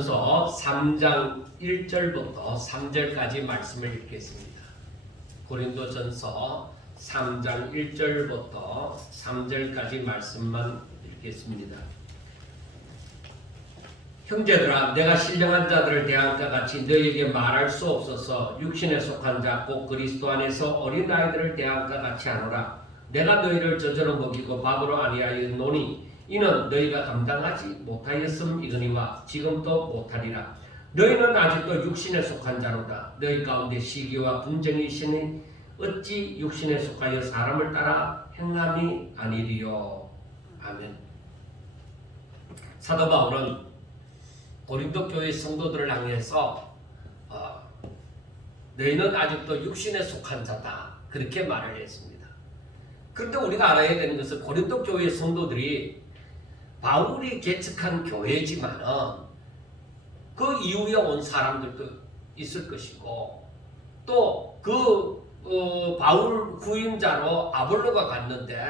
고린도전서 3장 1절부터 3절까지 말씀을 읽겠습니다. 고린도전서 3장 1절부터 3절까지 말씀만 읽겠습니다. 형제들아, 내가 신령한 자들을 대함과 같이 너희에게 말할 수 없어서 육신에 속한 자 곧 그리스도 안에서 어린아이들을 대함과 같이 하노라. 내가 너희를 저저로 먹이고 밥으로 아니하였노니 이는 너희가 감당하지 못하였음이거니와 지금도 못하리라. 너희는 아직도 육신에 속한 자로다. 너희 가운데 시기와 분쟁이 있으니 어찌 육신에 속하여 사람을 따라 행함이 아니리요. 아멘. 사도 바울은 고린도 교회 성도들을 향해서 너희는 아직도 육신에 속한 자다, 그렇게 말을 했습니다. 그런데 우리가 알아야 되는 것은 고린도 교회 성도들이 바울이 개척한 교회지만은 그 이후에 온 사람들도 있을 것이고 또 바울 후임자로 아볼로가 갔는데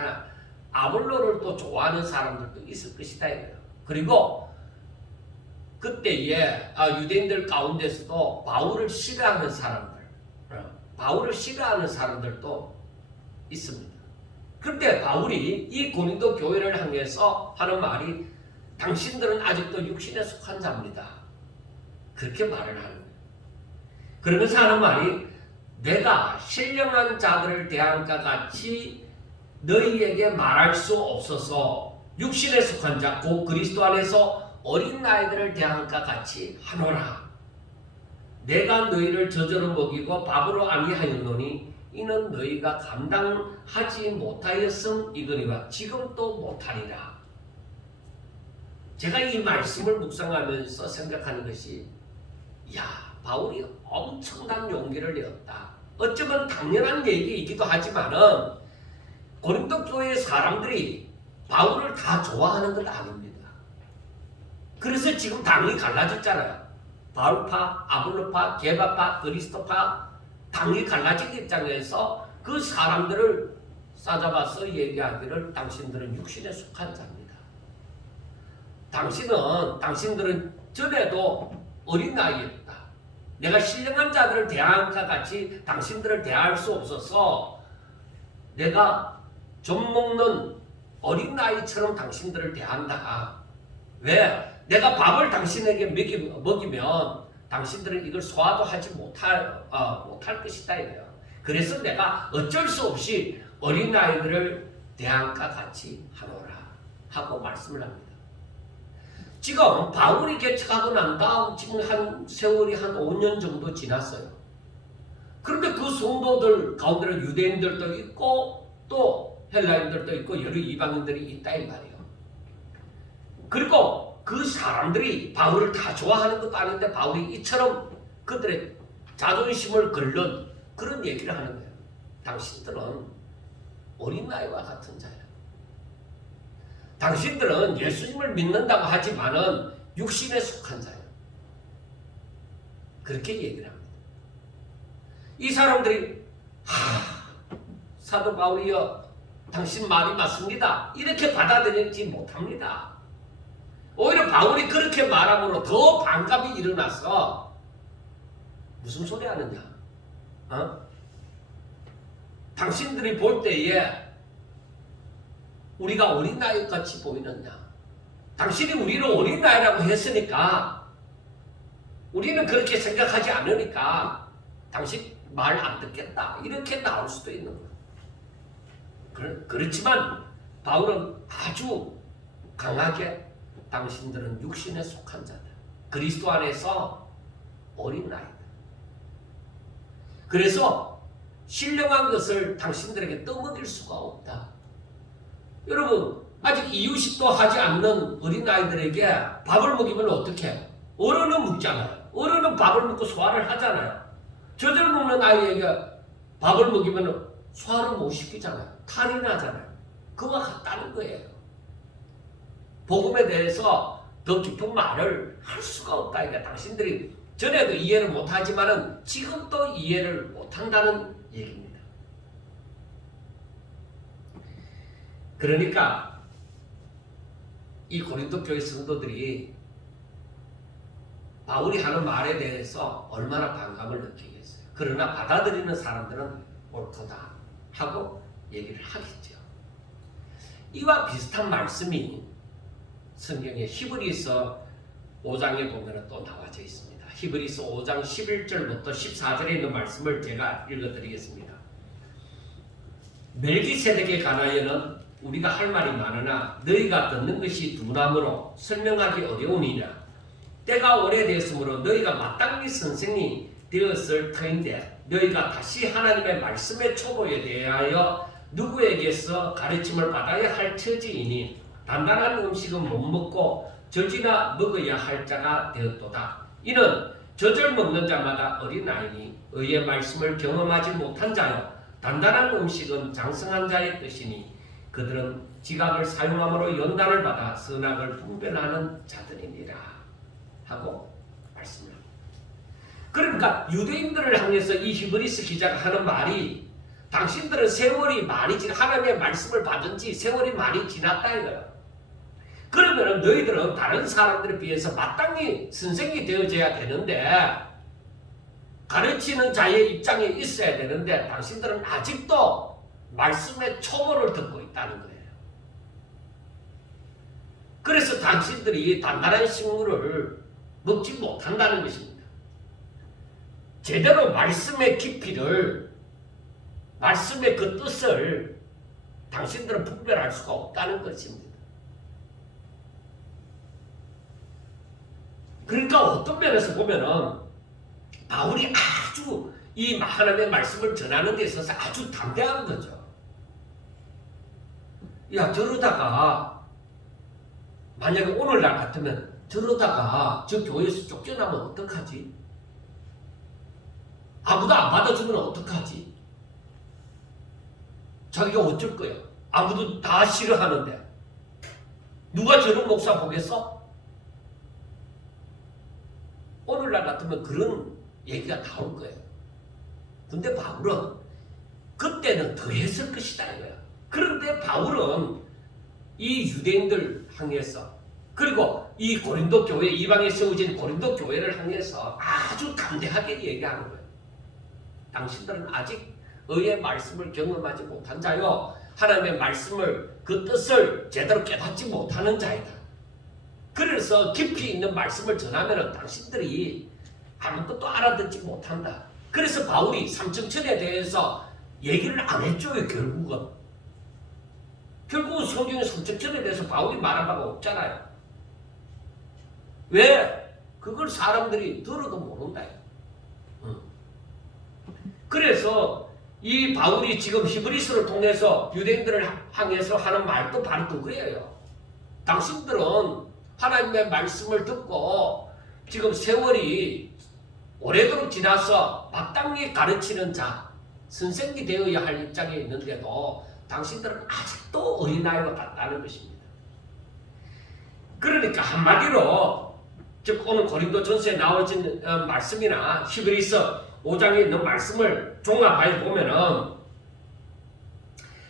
아볼로를 또 좋아하는 사람들도 있을 것이다 이거예요. 그리고 그때에 유대인들 가운데서도 바울을 싫어하는 사람들도 있습니다. 그런데 바울이 이 고린도 교회를 향해서 하는 말이 당신들은 아직도 육신에 속한 자입니다, 그렇게 말을 하는 거예요. 그러면서 하는 말이 내가 신령한 자들을 대함과 같이 너희에게 말할 수 없어서 육신에 속한 자 곧 그리스도 안에서 어린 아이들을 대함과 같이 하노라. 내가 너희를 저저로 먹이고 밥으로 아니하였노니 이는 너희가 감당하지 못하였음이거니와 지금도 못하리라. 제가 이 말씀을 묵상하면서 생각하는 것이, 바울이 엄청난 용기를 내었다. 어쩌면 당연한 얘기이기도 하지만은 고린도 교회 사람들이 바울을 다 좋아하는 건 아닙니다. 그래서 지금 당이 갈라졌잖아요. 바울파, 아볼로파, 게바파, 그리스도파 당이 당해진 입장에서 그 사람들을 싸잡아서 얘기하기를 당신들은 육신에 속한 자입니다. 당신들은 전에도 어린아이였다. 내가 신령한 자들을 대함과 같이 당신들을 대할 수 없어서 내가 젖 먹는 어린아이처럼 당신들을 대한다. 왜? 내가 밥을 당신에게 먹이면 당신들은 이걸 소화도 하지 못할 것이다 이거예요. 그래서 내가 어쩔 수 없이 어린아이들을 대함과 같이 하노라 하고 말씀을 합니다. 지금 바울이 개척하고 난 다음 지금 한 세월이 한 5년 정도 지났어요. 그런데 그 성도들 가운데는 유대인들도 있고 또 헬라인들도 있고 여러 이방인들이 있다 이 말이에요. 그리고 그 사람들이 바울을 다 좋아하는 것도 아닌데 바울이 이처럼 그들의 자존심을 긁는 그런 얘기를 하는 거예요. 당신들은 어린아이와 같은 자야. 당신들은 예수님을 믿는다고 하지만은 육신에 속한 자야. 그렇게 얘기를 합니다. 이 사람들이 사도 바울이여, 당신 말이 맞습니다, 이렇게 받아들이지 못합니다. 오히려 바울이 그렇게 말함으로 더 반감이 일어나서 무슨 소리 하느냐? 당신들이 볼 때에 우리가 어린아이같이 보이느냐? 당신이 우리를 어린아이라고 했으니까 우리는 그렇게 생각하지 않으니까 당신 말 안 듣겠다, 이렇게 나올 수도 있는 거예요. 그렇지만 바울은 아주 강하게 당신들은 육신에 속한 자들, 그리스도 안에서 어린아이들. 그래서 신령한 것을 당신들에게 떠먹일 수가 없다. 여러분, 아직 이유식도 하지 않는 어린아이들에게 밥을 먹이면 어떻게 해요? 어른은 먹잖아요. 어른은 밥을 먹고 소화를 하잖아요. 저절 먹는 아이에게 밥을 먹이면 소화를 못 시키잖아요. 탈이 나잖아요. 그와 같다는 거예요. 복음에 대해서 더 깊은 말을 할 수가 없다. 그러니까 당신들이 전에도 이해를 못하지만은 지금도 이해를 못한다는 얘기입니다. 그러니까 이 고린도 교회 성도들이 바울이 하는 말에 대해서 얼마나 반감을 느끼겠어요. 그러나 받아들이는 사람들은 옳다 하고 얘기를 하겠죠. 이와 비슷한 말씀이 성경의 히브리서 5장에 보면 또 나와져 있습니다. 히브리서 5장 11절부터 14절에 있는 말씀을 제가 읽어드리겠습니다. 멜기세덱에 관하여는 우리가 할 말이 많으나 너희가 듣는 것이 둔함으로 설명하기 어려우니라. 때가 오래되었으므로 너희가 마땅히 선생이 되었을 터인데 너희가 다시 하나님의 말씀의 초보에 대하여 누구에게서 가르침을 받아야 할 처지이니 단단한 음식은 못 먹고 젖이나 먹어야 할 자가 되었도다. 이는 젖을 먹는 자마다 어린아이니 의의 말씀을 경험하지 못한 자요 단단한 음식은 장성한 자의 뜻이니 그들은 지각을 사용함으로 연단을 받아 선악을 분별하는 자들이니라 하고 말씀을 합니다. 그러니까 유대인들을 향해서 이 히브리서 기자가 하는 말이 당신들은 세월이 많이 하나님의 말씀을 받은 지 세월이 많이 지났다 이거야. 그러면 너희들은 다른 사람들에 비해서 마땅히 선생이 되어져야 되는데 가르치는 자의 입장에 있어야 되는데 당신들은 아직도 말씀의 초보를 듣고 있다는 거예요. 그래서 당신들이 단단한 식물을 먹지 못한다는 것입니다. 제대로 말씀의 깊이를 말씀의 그 뜻을 당신들은 분별할 수가 없다는 것입니다. 그러니까 어떤 면에서 보면은 바울이 아주 이 하나님의 말씀을 전하는 데 있어서 아주 담대한 거죠. 야, 저러다가 만약에 오늘날 같으면 저러다가 저 교회에서 쫓겨나면 어떡하지? 아무도 안 받아주면 어떡하지? 자기가 어쩔 거야? 아무도 다 싫어하는데 누가 저런 목사 보겠어? 오늘날 같으면 그런 얘기가 나올 거예요. 근데 바울은 그때는 더 했을 것이다 이거야. 그런데 바울은 이 유대인들 향해서 그리고 이 고린도 교회 이방에 세워진 고린도 교회를 향해서 아주 담대하게 얘기하는 거예요. 당신들은 아직 의의 말씀을 경험하지 못한 자요 하나님의 말씀을 그 뜻을 제대로 깨닫지 못하는 자이다. 그래서 깊이 있는 말씀을 전하면 당신들이 아무것도 알아듣지 못한다. 그래서 바울이 삼층천에 대해서 얘기를 안 했죠요. 결국은 성경의 삼층천에 대해서 바울이 말한 바가 없잖아요. 왜? 그걸 사람들이 들어도 모른다. 그래서 이 바울이 지금 히브리서를 통해서 유대인들을 향해서 하는 말도 바로 그거예요. 당신들은 하나님의 말씀을 듣고 지금 세월이 오래도록 지나서 마땅히 가르치는 자, 선생이 되어야 할 입장에 있는데도 당신들은 아직도 어린아이와 같다는 것입니다. 그러니까 한마디로 즉 오늘 고린도 전서에 나오진 말씀이나 히브리서 5장에 있는 말씀을 종합해 보면은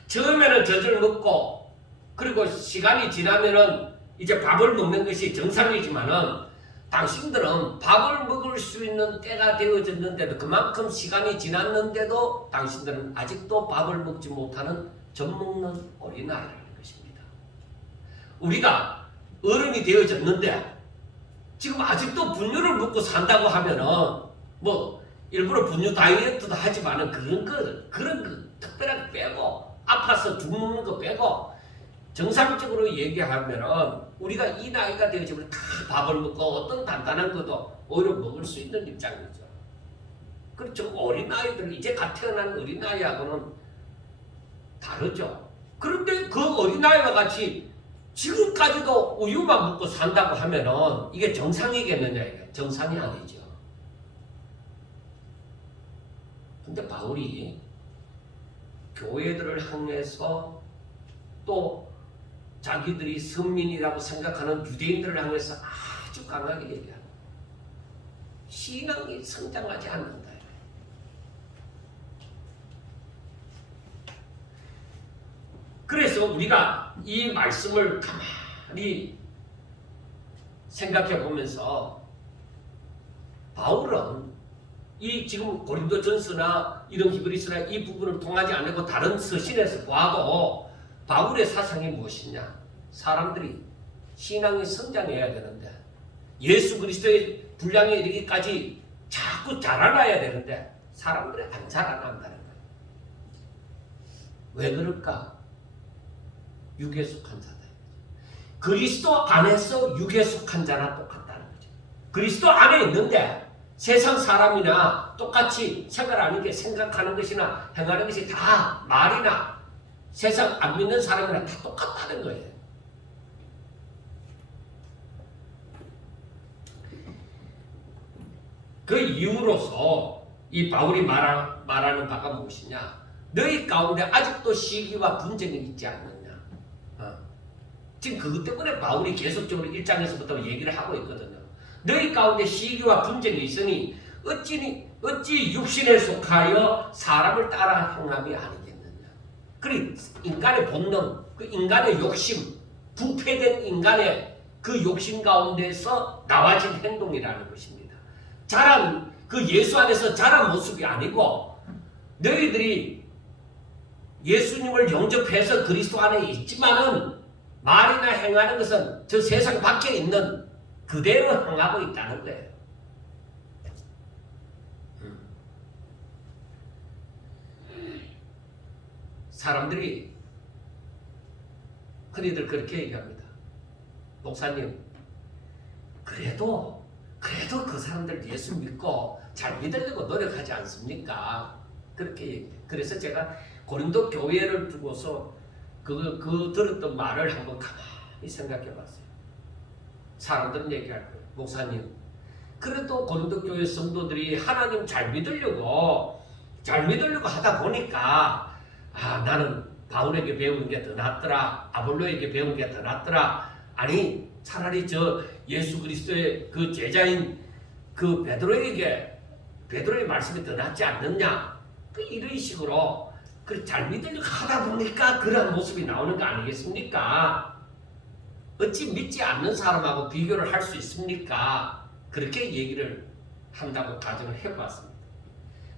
처음에는 젖을 먹고 그리고 시간이 지나면은 이제 밥을 먹는 것이 정상이지만은 당신들은 밥을 먹을 수 있는 때가 되어졌는데도 그만큼 시간이 지났는데도 당신들은 아직도 밥을 먹지 못하는 젖먹는 어린아이라는 것입니다. 우리가 어른이 되어졌는데 지금 아직도 분유를 먹고 산다고 하면은 뭐 일부러 분유 다이어트도 하지만은 그런 거 특별하게 빼고 아파서 죽는 거 빼고 정상적으로 얘기하면은 우리가 이 나이가 되어지면 다 밥을 먹고 어떤 단단한 것도 오히려 먹을 수 있는 입장이죠. 그렇죠. 어린아이들 이제 갓 태어난 어린아이하고는 다르죠. 그런데 그 어린아이와 같이 지금까지도 우유만 먹고 산다고 하면은 이게 정상이겠느냐 이게 정상이 아니죠. 근데 바울이 교회들을 향해서 또 자기들이 선민이라고 생각하는 유대인들을 향해서 아주 강하게 얘기하는 신앙이 성장하지 않는다. 그래서 우리가 이 말씀을 가만히 생각해 보면서 바울은 이 지금 고린도전서나 이런 히브리서나 이 부분을 통하지 않고 다른 서신에서 봐도 바울의 사상이 무엇이냐? 사람들이 신앙이 성장해야 되는데 예수 그리스도의 분량에 이르기까지 자꾸 자라나야 되는데 사람들이 안 자라난다는 거예요. 왜 그럴까? 육에 속한 자다. 그리스도 안에서 육에 속한 자나 똑같다는 거죠. 그리스도 안에 있는데 세상 사람이나 똑같이 생각하는 게 생각하는 것이나 행하는 것이 다 말이나 세상 안 믿는 사람이나 다 똑같다는 거예요. 그 이유로서 이 바울이 말하는 바가 무엇이냐? 너희 가운데 아직도 시기와 분쟁이 있지 않느냐? 지금 그것 때문에 바울이 계속적으로 1장에서부터 얘기를 하고 있거든요. 너희 가운데 시기와 분쟁이 있으니 어찌 육신에 속하여 사람을 따라 행함이 아니겠느냐? 그리 인간의 본능, 그 인간의 욕심, 부패된 인간의 그 욕심 가운데서 나와진 행동이라는 것입니다. 자란 그 예수 안에서 자란 모습이 아니고 너희들이 예수님을 영접해서 그리스도 안에 있지만은 말이나 행하는 것은 저 세상 밖에 있는 그대로 행하고 있다는 거예요. 사람들이 흔히들 그렇게 얘기합니다. 목사님, 그래도 그 사람들 예수 믿고 잘 믿으려고 노력하지 않습니까? 그렇게 얘기해요. 그래서 제가 고린도 교회를 두고서 그 들었던 말을 한번 가만히 생각해 봤어요. 사람들은 얘기할 거예요. 목사님, 그래도 고린도 교회 성도들이 하나님 잘 믿으려고 하다 보니까 나는 바울에게 배우는 게 더 낫더라. 아볼로에게 배우는 게 더 낫더라. 아니 차라리 저 예수 그리스도의 그 제자인 그 베드로의 말씀이 더 낫지 않느냐? 이런 식으로 잘 믿으려고 하다 보니까 그런 모습이 나오는 거 아니겠습니까? 어찌 믿지 않는 사람하고 비교를 할 수 있습니까? 그렇게 얘기를 한다고 가정을 해봤습니다.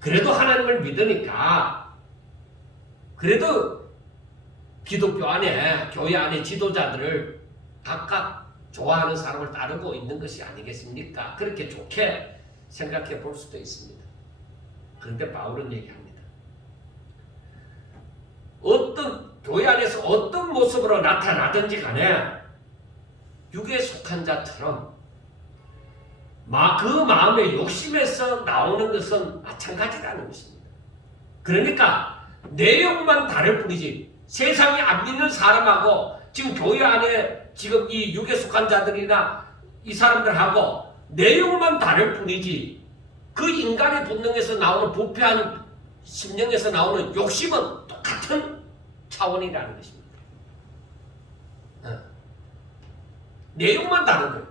그래도 하나님을 믿으니까 그래도 기독교 안에 교회 안에 지도자들을 각각 좋아하는 사람을 따르고 있는 것이 아니겠습니까? 그렇게 좋게 생각해 볼 수도 있습니다. 그런데 바울은 얘기합니다. 어떤 교회 안에서 어떤 모습으로 나타나든지 간에 육에 속한 자처럼 그 마음의 욕심에서 나오는 것은 마찬가지라는 것입니다. 그러니까 내용만 다를 뿐이지 세상이 안 믿는 사람하고 지금 교회 안에 지금 이 육에 속한 자들이나 이 사람들하고 내용만 다를 뿐이지 그 인간의 본능에서 나오는 부패한 심령에서 나오는 욕심은 똑같은 차원이라는 것입니다. 내용만 다른 거예요.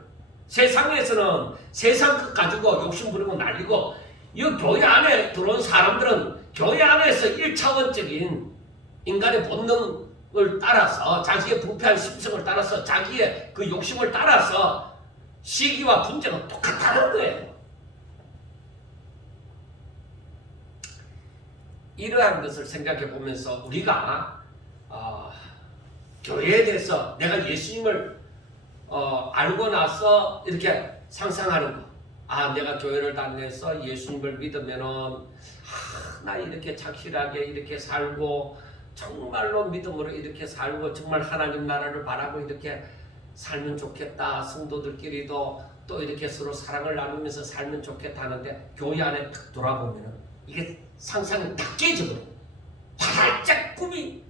세상에서는 세상 것 가지고 욕심 부리고 날리고 이 교회 안에 들어온 사람들은 교회 안에서 1차원적인 인간의 본능을 따라서 자기의 부패한 심성을 따라서 자기의 그 욕심을 따라서 시기와 분쟁은 똑같다는 거예요. 이러한 것을 생각해 보면서 우리가 교회에 대해서 내가 예수님을 알고 나서 이렇게 상상하는 거. 내가 교회를 다녀서 예수님을 믿으면은 나 이렇게 착실하게 이렇게 살고 정말로 믿음으로 이렇게 살고 정말 하나님 나라를 바라고 이렇게 살면 좋겠다. 성도들끼리도 또 이렇게 서로 사랑을 나누면서 살면 좋겠다 하는데 교회 안에 딱 돌아보면은 이게 상상이 다 깨져버려요. 활짝 꿈이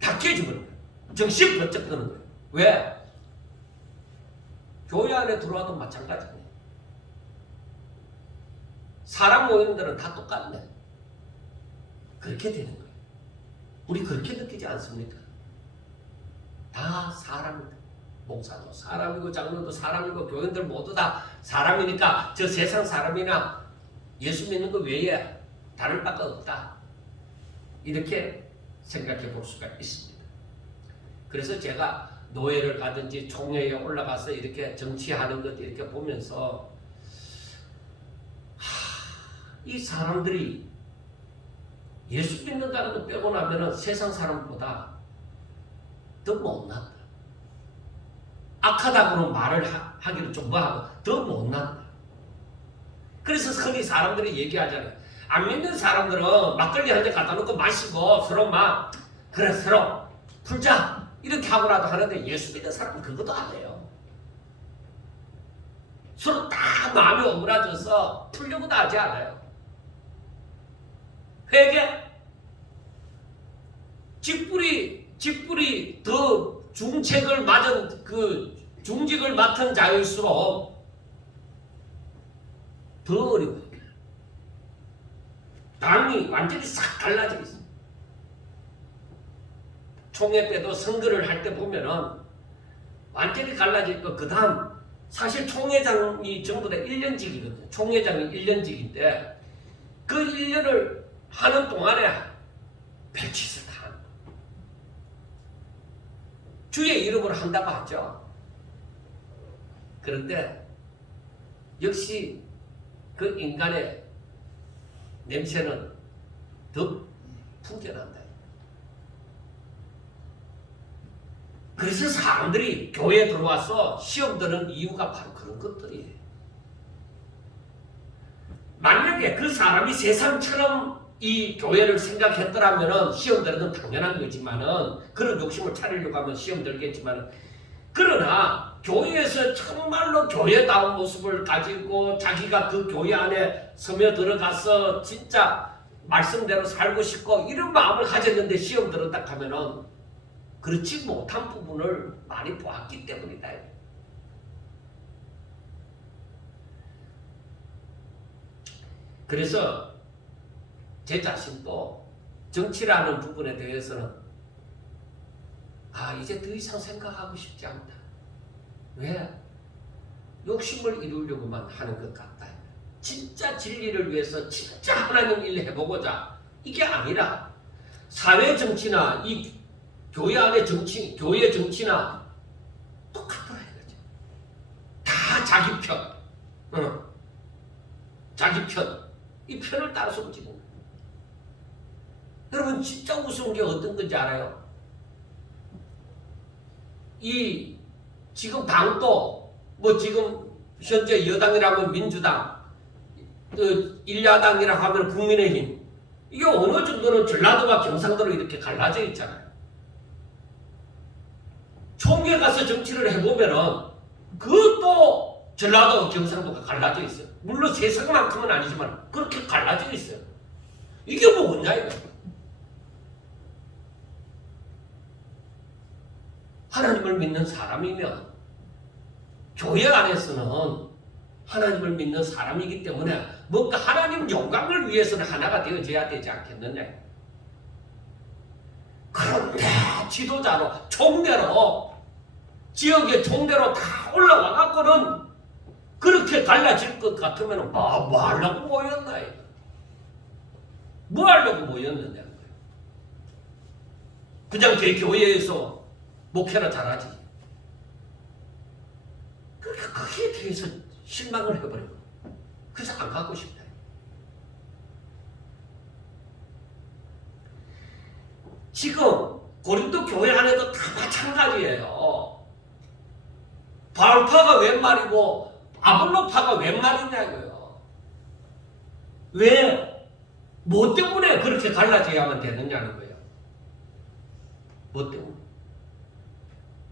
다 깨져버려요. 정신 번쩍 드는 거예요. 왜? 교회 안에 들어와도 마찬가지예요. 사람 모임들은 다 똑같네. 그렇게 되는 거예요. 우리 그렇게 느끼지 않습니까? 다 사람입니다. 목사도 사람이고 장로도 사람이고 교인들 모두 다 사람이니까 저 세상 사람이나 예수 믿는 것 외에 다를 바가 없다. 이렇게 생각해 볼 수가 있습니다. 그래서 제가 노예를 가든지 총회에 올라가서 이렇게 정치하는 것 이렇게 보면서 이 사람들이 예수 믿는다는 거 빼고 나면은 세상 사람보다 더 못난다. 악하다고는 말을 하기를 좀 뭐하고 더 못난다. 그래서 흔히 사람들이 얘기하잖아요. 안 믿는 사람들은 막걸리 한 잔 갖다 놓고 마시고 서로 막 그래 서로 풀자 이렇게 하고라도 하는데 예수 믿는 사람은 그것도 안 해요. 서로 다 마음이 오그라져서 풀려고도 하지 않아요. 회개 집불이 더 중책을 맞은 그 중직을 맡은 자일수록 더 어려워요. 당이 완전히 싹 갈라져 있어요. 총회 때도 선거를 할 때 보면은 완전히 갈라져 있고 그 다음 사실 총회장이 전부 다 1년직이거든요. 총회장이 1년직인데 그 1년을 하는 동안에 별짓을 다 하는 거예요. 주의 이름으로 한다고 하죠. 그런데 역시 그 인간의 냄새는 더 풍겨난다. 그래서 사람들이 교회에 들어와서 시험 드는 이유가 바로 그런 것들이에요. 만약에 그 사람이 세상처럼 이 교회를 생각했더라면 시험 드는 건 당연한 거지만은 그런 욕심을 차리려고 하면 시험 들겠지만은 그러나 교회에서 정말로 교회다운 모습을 가지고 자기가 그 교회 안에 스며들어가서 진짜 말씀대로 살고 싶고 이런 마음을 가졌는데 시험 들었다 하면은 그렇지 못한 부분을 많이 보았기 때문이다. 그래서 제 자신도 정치라는 부분에 대해서는 이제 더 이상 생각하고 싶지 않다. 왜? 욕심을 이루려고만 하는 것 같다. 진짜 진리를 위해서 진짜 하나님 일 해보고자 이게 아니라 사회 정치나 이 교회 안의 정치, 교회 정치나 똑같더라 이거죠. 다 자기 편, 자기 편, 이 편을 따라서 움직이는 거예요. 여러분 진짜 우스운 게 어떤 건지 알아요? 이 지금 당도 뭐 지금 현재 여당이라면 민주당, 일야당이라고 하면 국민의힘 이게 어느 정도는 전라도와 경상도로 이렇게 갈라져 있잖아요. 총회 가서 정치를 해보면은 그것도 전라도 경상도가 갈라져 있어요. 물론 세상만큼은 아니지만 그렇게 갈라져 있어요. 이게 뭐냐 이거. 하나님을 믿는 사람이면 교회 안에서는 하나님을 믿는 사람이기 때문에 뭔가 하나님 영광을 위해서는 하나가 되어져야 되지 않겠느냐. 그런데 지도자로 총대로 지역의 총대로 다 올라와 갖고는 그렇게 달라질 것 같으면 뭐 하려고 모였나 이거. 뭐 하려고 모였느냐. 그냥 제 교회에서 목회나 잘하지. 그러니까 거기에 대해서 실망을 해버리고 그래서 안 가고 싶다. 지금 고린도 교회 안에도 다 마찬가지예요. 바울파가 웬 말이고 아볼로파가 웬 말이냐고요. 왜? 뭐 때문에 그렇게 갈라져야만 되느냐는 거예요. 뭐 때문에?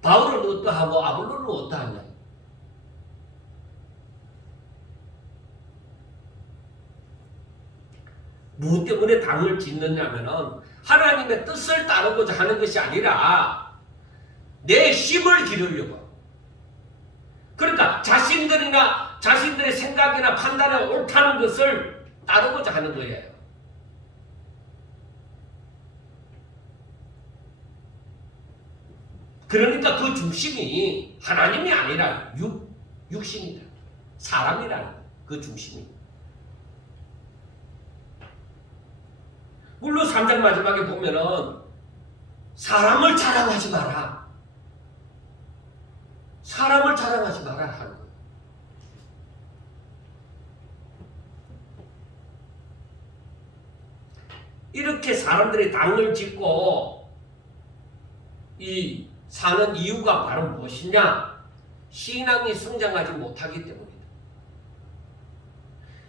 바울은 어떠하고 아볼로는 어떠하냐? 뭐 때문에 당을 짓느냐면은 하나님의 뜻을 따르고자 하는 것이 아니라 내 힘을 기르려고. 그러니까 자신들의 생각이나 판단에 옳다는 것을 따르고자 하는 거예요. 그러니까 그 중심이 하나님이 아니라 육신이다. 사람이라는 그 중심이. 물론 3장 마지막에 보면은 사람을 자랑하지 마라. 사람을 자랑하지 마라 하는 거예요. 이렇게 사람들이 당을 짓고 이 사는 이유가 바로 무엇이냐? 신앙이 성장하지 못하기 때문이다.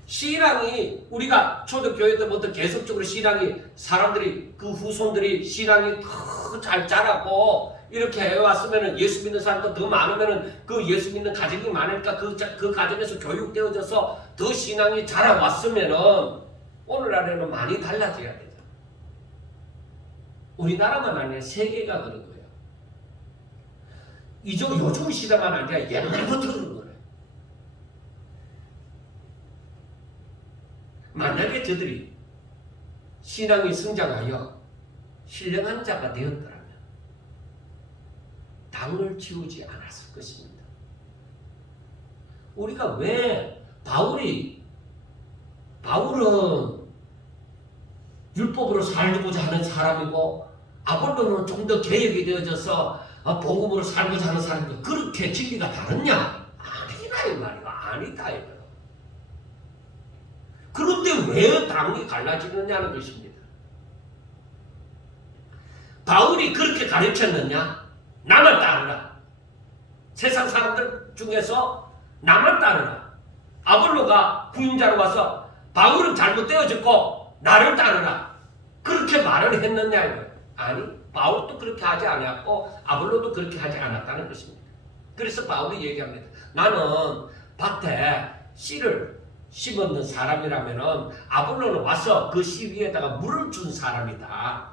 신앙이 우리가 초대교회 때부터 계속적으로 신앙이 사람들이 그 후손들이 신앙이 더 잘 자라고 이렇게 해왔으면은 예수 믿는 사람도 더 많으면은 그 예수 믿는 가정이 많으니까 그 가정에서 교육되어져서 더 신앙이 자라왔으면은 오늘날에는 많이 달라져야 되죠. 우리나라만 아니라 세계가 그런 거예요. 요즘 시대만 아니라 옛날부터 그런 거예요. 만약에 저들이 신앙이 성장하여 신령한 자가 되었더라면 당을 치우지 않았을 것입니다. 우리가 왜 바울은 율법으로 살고자 하는 사람이고 아볼로는 좀 더 개혁이 되어져서 복음으로 살고자 하는 사람이고 그렇게 진리가 다르냐? 아니라 이 말이야. 아니다 이거야. 그런데 왜 당이 갈라지느냐는 것입니다. 바울이 그렇게 가르쳤느냐? 나만 따르라. 세상 사람들 중에서 나만 따르라. 아볼로가 후임자로 와서 바울은 잘못되어졌고 나를 따르라. 그렇게 말을 했느냐 이거예요. 아니, 바울도 그렇게 하지 않았고 아볼로도 그렇게 하지 않았다는 것입니다. 그래서 바울이 얘기합니다. 나는 밭에 씨를 심었는 사람이라면은 아볼로는 와서 그 씨 위에다가 물을 준 사람이다.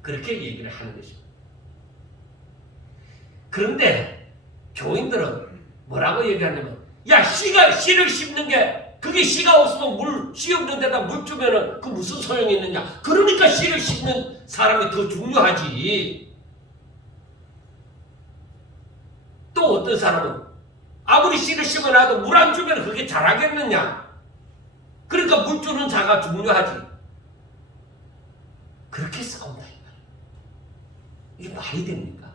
그렇게 얘기를 하는 것입니다. 그런데 교인들은 뭐라고 얘기하냐면 야 씨를 심는 게 그게 씨가 없으면 씨 없는 데다 물 주면은 그 무슨 소용이 있느냐. 그러니까 씨를 심는 사람이 더 중요하지. 또 어떤 사람은 아무리 씨를 심어놔도 물 안 주면 그게 자라겠느냐. 그러니까 물 주는 자가 중요하지. 그렇게 싸운다. 이게 말이 됩니까?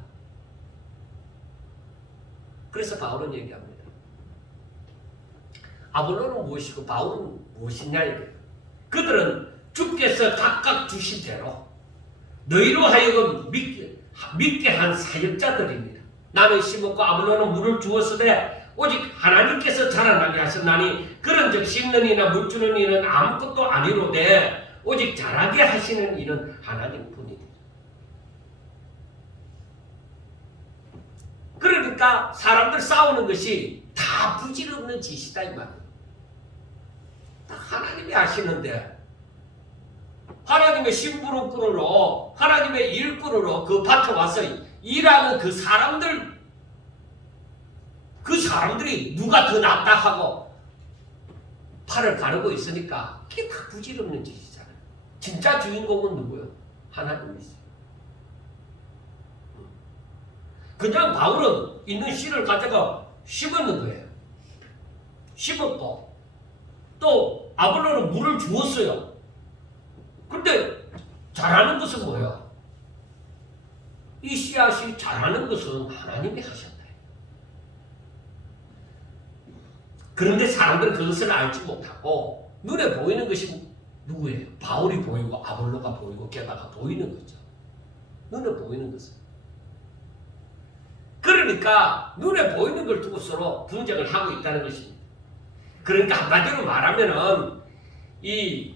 그래서 바울은 얘기합니다. 아볼로는 무엇이고 바울은 무엇이냐 이거예요. 그들은 주께서 각각 주신 대로 너희로 하여금 믿게 한 사역자들입니다. 나는 심었고 아볼로는 물을 주었으되 오직 하나님께서 자라나게 하셨나니 그런즉 심는 이나 물 주는 이는 아무것도 아니로되 오직 자라게 하시는 이는 하나님뿐이다. 그러니까 사람들 싸우는 것이 다 부질없는 짓이다 이 말이에요. 다 하나님이 하시는데 하나님의 심부름꾼으로 하나님의 일꾼으로 그 밭에 와서 일하는 그 사람들이 누가 더 낫다 하고 팔을 가르고 있으니까 그게 다 부질없는 짓이잖아요. 진짜 주인공은 누구예요? 하나님이세요. 그냥 바울은 있는 씨를 가져가 심었는 거예요. 심었고 또 아볼로는 물을 주었어요. 근데 잘하는 것은 뭐예요? 이 씨앗이 잘하는 것은 하나님이 하셨다. 그런데 사람들은 그것을 알지 못하고 눈에 보이는 것이 누구예요? 바울이 보이고 아볼로가 보이고 게다가 보이는 거죠. 눈에 보이는 것은. 그러니까 눈에 보이는 걸 두고 서로 분쟁을 하고 있다는 것입니다. 그러니까 한마디로 말하면은 이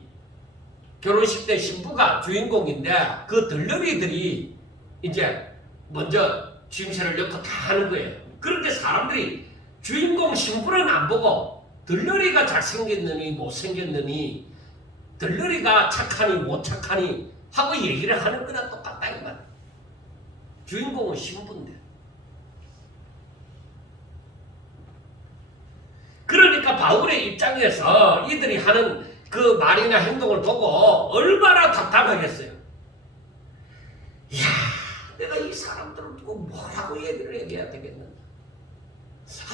결혼식 때 신부가 주인공인데 그 들러리들이 이제 먼저 주임새를 넣고 다 하는 거예요. 그런데 사람들이 주인공 신부는 안 보고 들러리가 잘생겼느니 못생겼느니 들러리가 착하니 못 착하니 하고 얘기를 하는 거나 똑같다 이 말이에요. 주인공은 신부인데. 그러니까 바울의 입장에서 이들이 하는 그 말이나 행동을 보고 얼마나 답답하겠어요. 이야, 내가 이 사람들을 두고 뭐라고 얘기를 해야 되겠는가?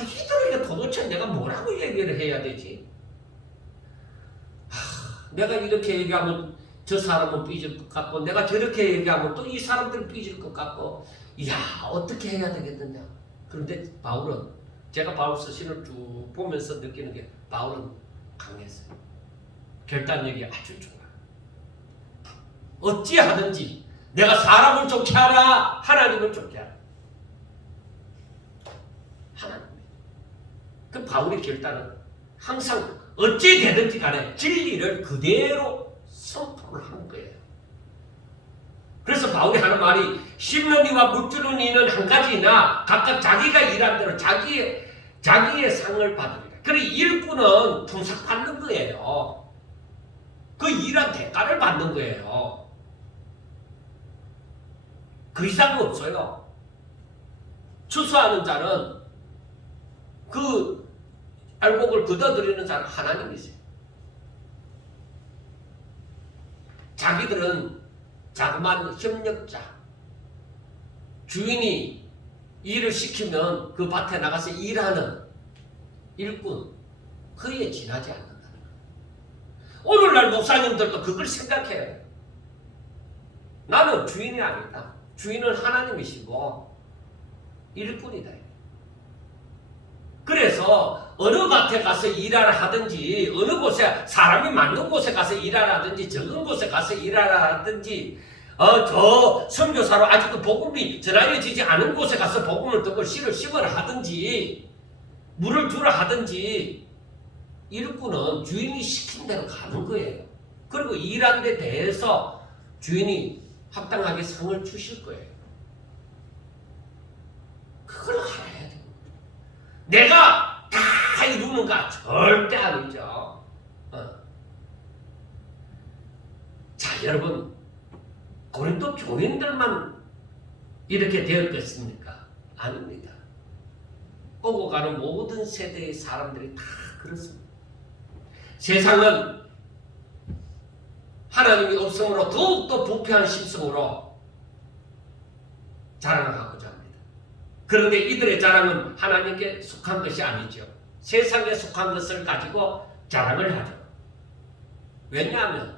이들에게 도대체 내가 뭐라고 얘기를 해야 되지? 내가 이렇게 얘기하면 저 사람은 삐질 것 같고 내가 저렇게 얘기하면 또 이 사람들은 삐질 것 같고 이야, 어떻게 해야 되겠느냐? 그런데 바울은 제가 바울 서신을 쭉 보면서 느끼는 게 바울은 강했어요. 결단력이 아주 좋아요. 어찌하든지 내가 사람을 좋게 하라, 하나님을 좋게 하라. 하나님. 그 바울의 결단은 항상 어찌 되든지 간에 진리를 그대로 선포를 한 거예요. 그래서 바울이 하는 말이 심는 이와 물주는 이는 한 가지이나 각각 자기가 일한 대로 자기의 상을 받으리라. 그래 일꾼은 품삯 받는 거예요. 그 일한 대가를 받는 거예요. 그 이상은 없어요. 추수하는 자는 그 알곡을 걷어들이는 자는 하나님이세요. 자기들은 자그마한 협력자, 주인이 일을 시키면 그 밭에 나가서 일하는 일꾼, 그에 지나지 않는다. 오늘날 목사님들도 그걸 생각해요. 나는 주인이 아니다. 주인은 하나님이시고 일꾼이다. 그래서 어느 밭에 가서 일하라 하든지, 어느 곳에 사람이 많은 곳에 가서 일하라 하든지, 적은 곳에 가서 일하라 하든지, 저 선교사로 아직도 복음이 전하여지지 않은 곳에 가서 복음을 듣고 씨를 심으라 하든지, 물을 주라 하든지, 일꾼은 주인이 시킨 대로 가는 거예요. 그리고 일한 데 대해서 주인이 합당하게 상을 주실 거예요. 그걸 알아야 돼요. 내가 다 이루는가? 절대 아니죠. 자, 여러분, 고린도 교인들만 이렇게 되었겠습니까? 아닙니다. 오고 가는 모든 세대의 사람들이 다 그렇습니다. 세상은 하나님이 없음으로 더욱더 부패한 심성으로 자랑을 하고자 합니다. 그런데 이들의 자랑은 하나님께 속한 것이 아니죠. 세상에 속한 것을 가지고 자랑을 하죠. 왜냐하면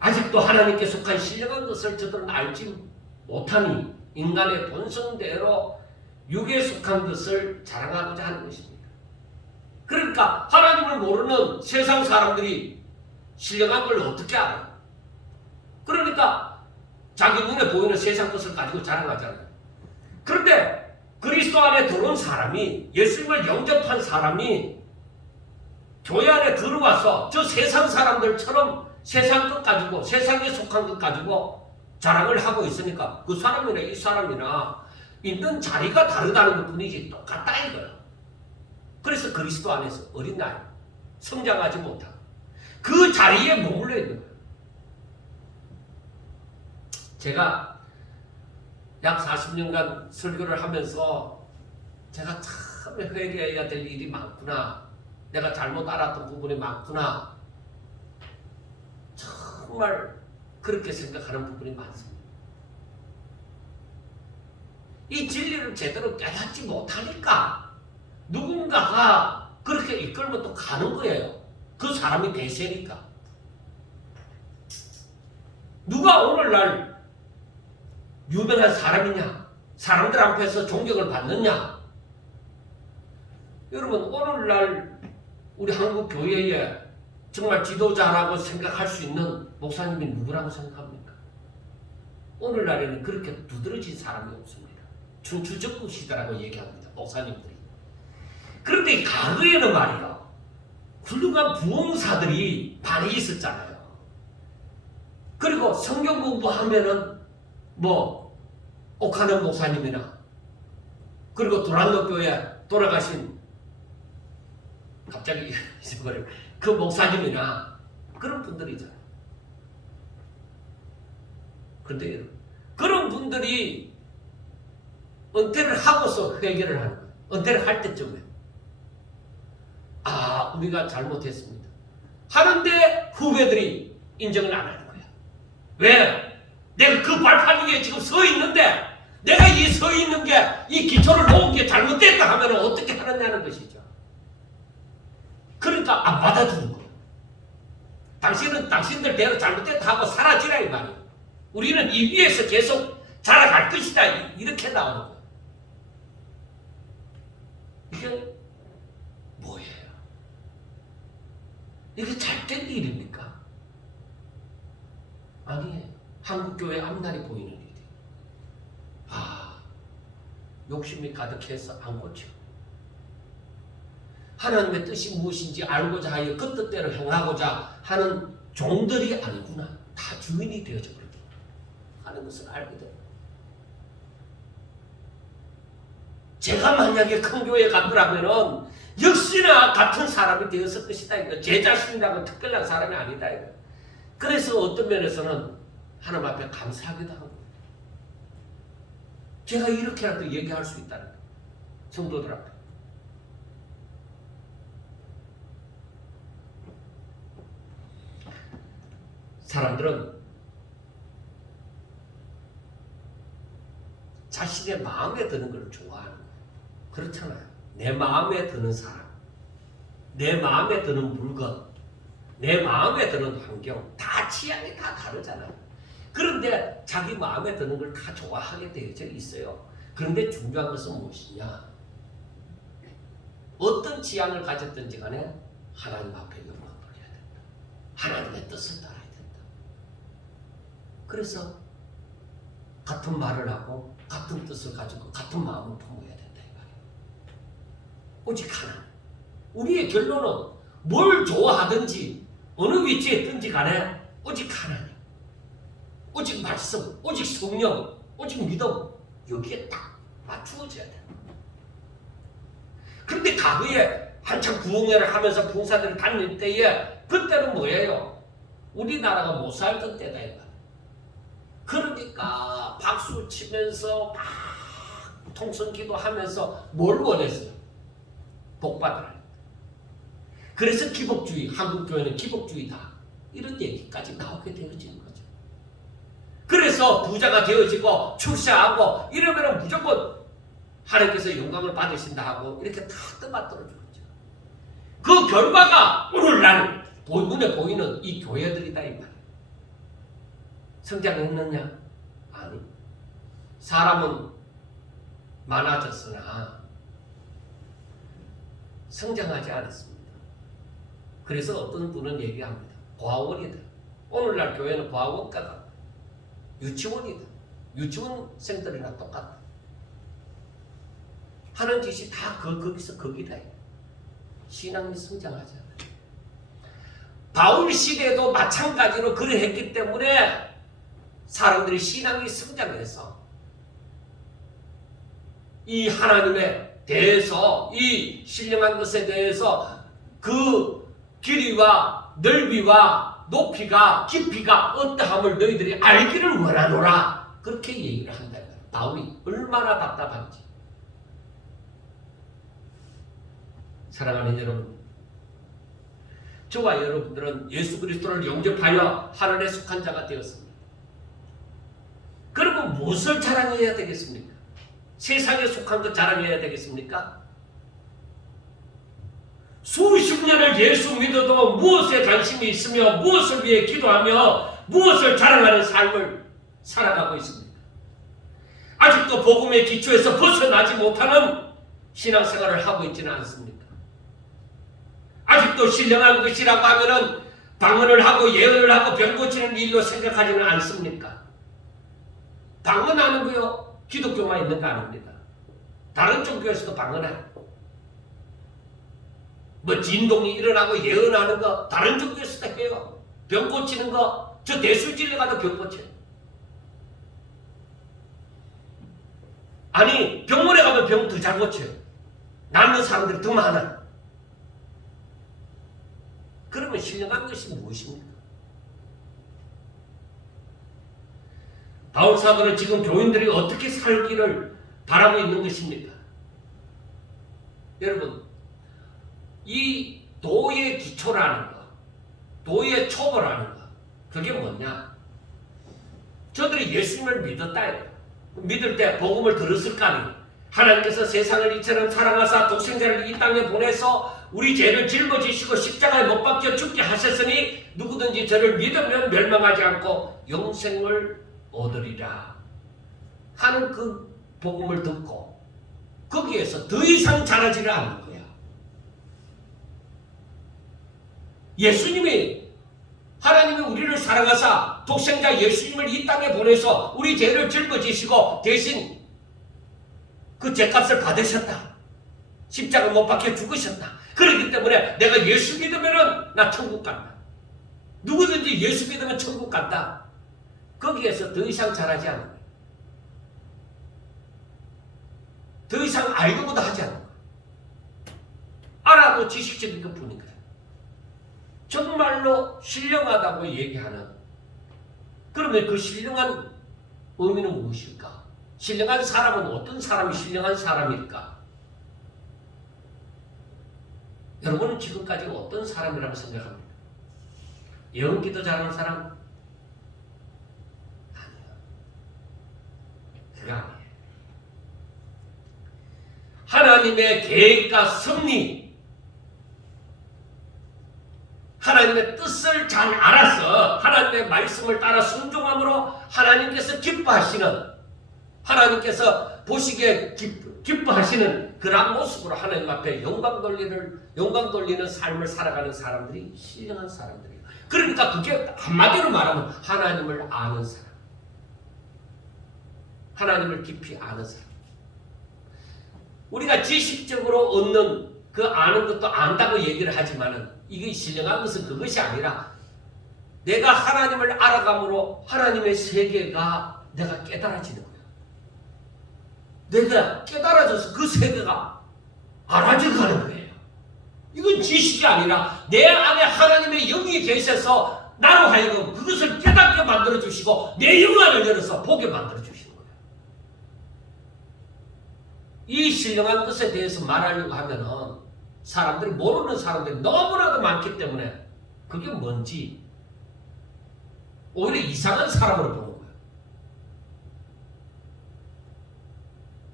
아직도 하나님께 속한 신령한 것을 저들은 알지 못하니 인간의 본성대로 육에 속한 것을 자랑하고자 하는 것입니다. 그러니까 하나님을 모르는 세상 사람들이 신령한 걸 어떻게 알아요? 그러니까 자기 눈에 보이는 세상 것을 가지고 자랑하잖아요. 그런데 그리스도 안에 들어온 사람이, 예수님을 영접한 사람이 교회 안에 들어와서 저 세상 사람들처럼 세상 것 가지고, 세상에 속한 것 가지고 자랑을 하고 있으니까 그 사람이나 이 사람이나 있는 자리가 다르다는 것 뿐이지 똑같다 이거야. 그래서 그리스도 안에서 어린 나이, 성장하지 못하고 그 자리에 머물러 있는 거예요. 제가 약 40년간 설교를 하면서 제가 참 회개해야 될 일이 많구나, 내가 잘못 알았던 부분이 많구나, 정말 그렇게 생각하는 부분이 많습니다. 이 진리를 제대로 깨닫지 못하니까 누군가가 그렇게 이끌면 또 가는 거예요. 그 사람이 대세니까. 누가 오늘날 유명한 사람이냐, 사람들 앞에서 존경을 받느냐. 여러분, 오늘날 우리 한국 교회에 정말 지도자라고 생각할 수 있는 목사님이 누구라고 생각합니까? 오늘날에는 그렇게 두드러진 사람이 없습니다. 춘추적구 시대라고 얘기합니다, 목사님들이. 그런데 과거에는 말이요, 훌륭한 부흥사들이 많이 있었잖아요. 그리고 성경 공부하면은 옥하는 목사님이나, 그리고 도란노 교회 돌아가신, 갑자기 잊어버려, 그 목사님이나 그런 분들이잖아요. 그런데 그런 분들이 은퇴를 하고서 회개를 하는 거예요. 은퇴를 할 때쯤에 우리가 잘못했습니다 하는데 후배들이 인정을 안 하는 거야. 왜? 내가 그 발판 위에 지금 서 있는데, 내가 이 서 있는 게, 이 기초를 놓은 게 잘못됐다 하면 어떻게 하느냐는 것이죠. 그러니까 안 받아주는 거예요. 당신은 당신들 대로 잘못됐다 하고 사라지라 이 말이에요. 우리는 이 위에서 계속 자라갈 것이다, 이렇게 나오는 거예요. 이게 뭐예요? 이게 잘된 일입니까? 아니에요. 한국교회 앞날이 보이는 일이에요. 욕심이 가득해서 안 고쳐. 하나님의 뜻이 무엇인지 알고자 하여 그 뜻대로 행하고자 하는 종들이 아니구나. 다 주인이 되어져 버렸다 하는 것을 알게 됩니다. 제가 만약에 큰 교회에 갔더라면은 역시나 같은 사람이 되었을 것이다. 이거. 제 자신이라고 특별한 사람이 아니다. 이거. 그래서 어떤 면에서는 하나님 앞에 감사하기도 하고 제가 이렇게라도 얘기할 수 있다는 거예요. 성도들 앞에. 사람들은 자신의 마음에 드는 걸 좋아하는 거예요. 그렇잖아요. 내 마음에 드는 사람, 내 마음에 드는 물건, 내 마음에 드는 환경, 다 취향이 다 다르잖아요. 그런데 자기 마음에 드는 걸 다 좋아하게 되어져 있어요. 그런데 중요한 것은 무엇이냐? 어떤 취향을 가졌든지 간에 하나님 앞에 영광 돌려야 된다. 하나님의 뜻을 따라야 된다. 그래서 같은 말을 하고 같은 뜻을 가지고 같은 마음을 품어야 된다. 이 말이에요. 오직 하나님. 우리의 결론은 뭘 좋아하든지 어느 위치에 있든지 간에 오직 하나님. 오직 말씀, 오직 성령, 오직 믿음 여기에 딱 맞추어져야 돼요. 그런데 과거에 한참 부흥회를 하면서 봉사들을 다닐 때에 그때는 뭐예요? 우리나라가 못 살던 때다 이거. 그러니까 박수 치면서 막 통성기도 하면서 뭘 원했어요? 복 받으라. 그래서 기복주의, 한국교회는 기복주의다. 이런 얘기까지 나오게 되어지는 거죠. 그래서 부자가 되어지고 출세하고 이러면 무조건 하나님께서 영광을 받으신다 하고 이렇게 다 떠받들어 주는 거죠. 그 결과가 오늘날 눈에 보이는 이 교회들이다 이 말이에요. 성장했느냐? 아니. 사람은 많아졌으나 성장하지 않았습니다. 그래서 어떤 분은 얘기합니다. 과원이다. 오늘날 교회는 과원과 같다. 유치원이다. 유치원생들이랑 똑같다. 하는 짓이 다 거기서 거기다. 신앙이 성장하지 않아요. 바울 시대도 마찬가지로 그러했기 때문에 사람들이 신앙이 성장해서 이 하나님에 대해서 이 신령한 것에 대해서 그 길이와 넓이와 높이가 깊이가 어떠함을 너희들이 알기를 원하노라 그렇게 얘기를 한다. 바울이 얼마나 답답한지. 사랑하는 여러분, 저와 여러분들은 예수 그리스도를 영접하여 하늘에 속한 자가 되었습니다. 그러면 무엇을 자랑해야 되겠습니까? 세상에 속한 것 자랑해야 되겠습니까? 수십 년을 예수 믿어도 무엇에 관심이 있으며 무엇을 위해 기도하며 무엇을 자랑하는 삶을 살아가고 있습니까? 아직도 복음의 기초에서 벗어나지 못하는 신앙생활을 하고 있지는 않습니까? 아직도 신령한 것이라고 하면은 방언을 하고 예언을 하고 병 고치는 일로 생각하지는 않습니까? 방언하는 거요 기독교만 있는 거 아닙니다. 다른 종교에서도 방언해요. 뭐 진동이 일어나고 예언하는 거 다른 종교에서도 해요. 병 고치는 거 저 대술진리 가도 병 고쳐요. 아니 병원에 가면 병 더 잘 고쳐요. 낫는 사람들이 더 많아. 그러면 신령한 것이 무엇입니까? 바울 사도는 지금 교인들이 어떻게 살기를 바라고 있는 것입니까? 여러분, 이 도의 기초라는 거, 도의 초보라는 거, 그게 뭐냐? 저들이 예수님을 믿었다. 믿을 때 복음을 들었을 거 아니에요. 하나님께서 세상을 이처럼 사랑하사 독생자를 이 땅에 보내서 우리 죄를 짊어지시고 십자가에 못 박혀 죽게 하셨으니 누구든지 저를 믿으면 멸망하지 않고 영생을 얻으리라 하는 그 복음을 듣고 거기에서 더 이상 자라지를 않는 거야. 예수님이 하나님이 우리를 사랑하사 독생자 예수님을 이 땅에 보내서 우리 죄를 짊어지시고 대신 그 죄값을 받으셨다. 십자가 못 박혀 죽으셨다. 그렇기 때문에 내가 예수 믿으면은 나 천국 간다. 누구든지 예수 믿으면 천국 간다. 거기에서 더 이상 잘하지 않는 거예요. 더 이상 알고도 하지 않는 거예요. 알아도 지식적인 것뿐인 거예요. 정말로 신령하다고 얘기하는, 그러면 그 신령한 의미는 무엇일까? 신령한 사람은 어떤 사람이 신령한 사람일까? 여러분은 지금까지 어떤 사람이라고 생각합니까? 영기도 잘하는 사람? 아니요. 그거 아니에요. 하나님의 계획과 섭리, 하나님의 뜻을 잘 알아서 하나님의 말씀을 따라 순종함으로 하나님께서 기뻐하시는, 하나님께서 보시기에 기뻐하시는 그런 모습으로 하나님 앞에 영광 돌리는 삶을 살아가는 사람들이 신령한 사람들이에요. 그러니까 그게 한마디로 말하면 하나님을 아는 사람, 하나님을 깊이 아는 사람. 우리가 지식적으로 얻는 그 아는 것도 안다고 얘기를 하지만은 이게 신령한 것은 그것이 아니라 내가 하나님을 알아감으로 하나님의 세계가 내가 깨달아지는 거예요. 내가 깨달아져서 그 세계가 알아져 가는 거예요. 이건 지식이 아니라 내 안에 하나님의 영이 계셔서 나로 하여금 그것을 깨닫게 만들어주시고 내 영안을 열어서 보게 만들어주시는 거예요. 이 신령한 것에 대해서 말하려고 하면은 사람들이 모르는 사람들이 너무나도 많기 때문에 그게 뭔지 오히려 이상한 사람으로 보는 거예요.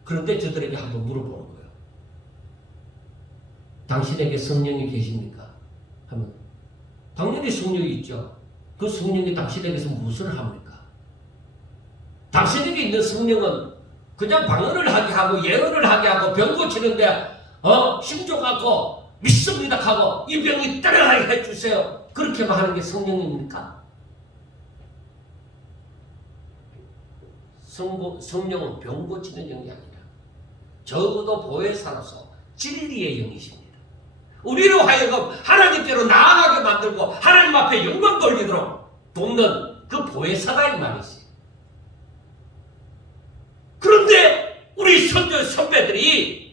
그런데 저들에게 한번 물어보는 거예요. 당신에게 성령이 계십니까? 하면 당연히 성령이 있죠. 그 성령이 당신에게서 무엇을 합니까? 당신에게 있는 성령은 그냥 방언을 하게 하고 예언을 하게 하고 병 고치는데 신조 갖고 믿습니다 하고 이 병이 따라가게 해주세요. 그렇게만 하는 게 성령입니까? 성령은 병 고치는 영이 아니라 적어도 보혜사로서 진리의 영이십니다. 우리로 하여금 하나님께로 나아가게 만들고 하나님 앞에 영광 돌리도록 돕는 그 보혜사다 이 말이지. 그런데 우리 선배들이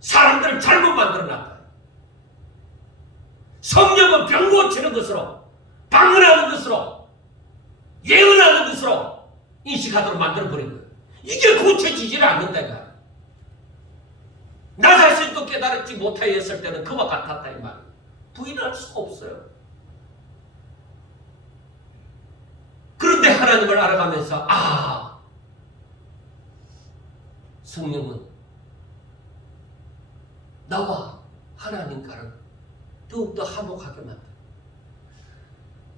사람들을 잘못 만들어놨다. 성령은 병 고치는 것으로, 방언하는 것으로, 예언하는 것으로 인식하도록 만들어버린 거예요. 이게 고쳐지질 않는다 이거야. 나 자신도 깨달지 못하였을 때는 그와 같았다 이 말이에요. 부인할 수가 없어요. 그런데 하나님을 알아가면서 성령은 나와 하나님과를 더욱더 화목하게 만든다.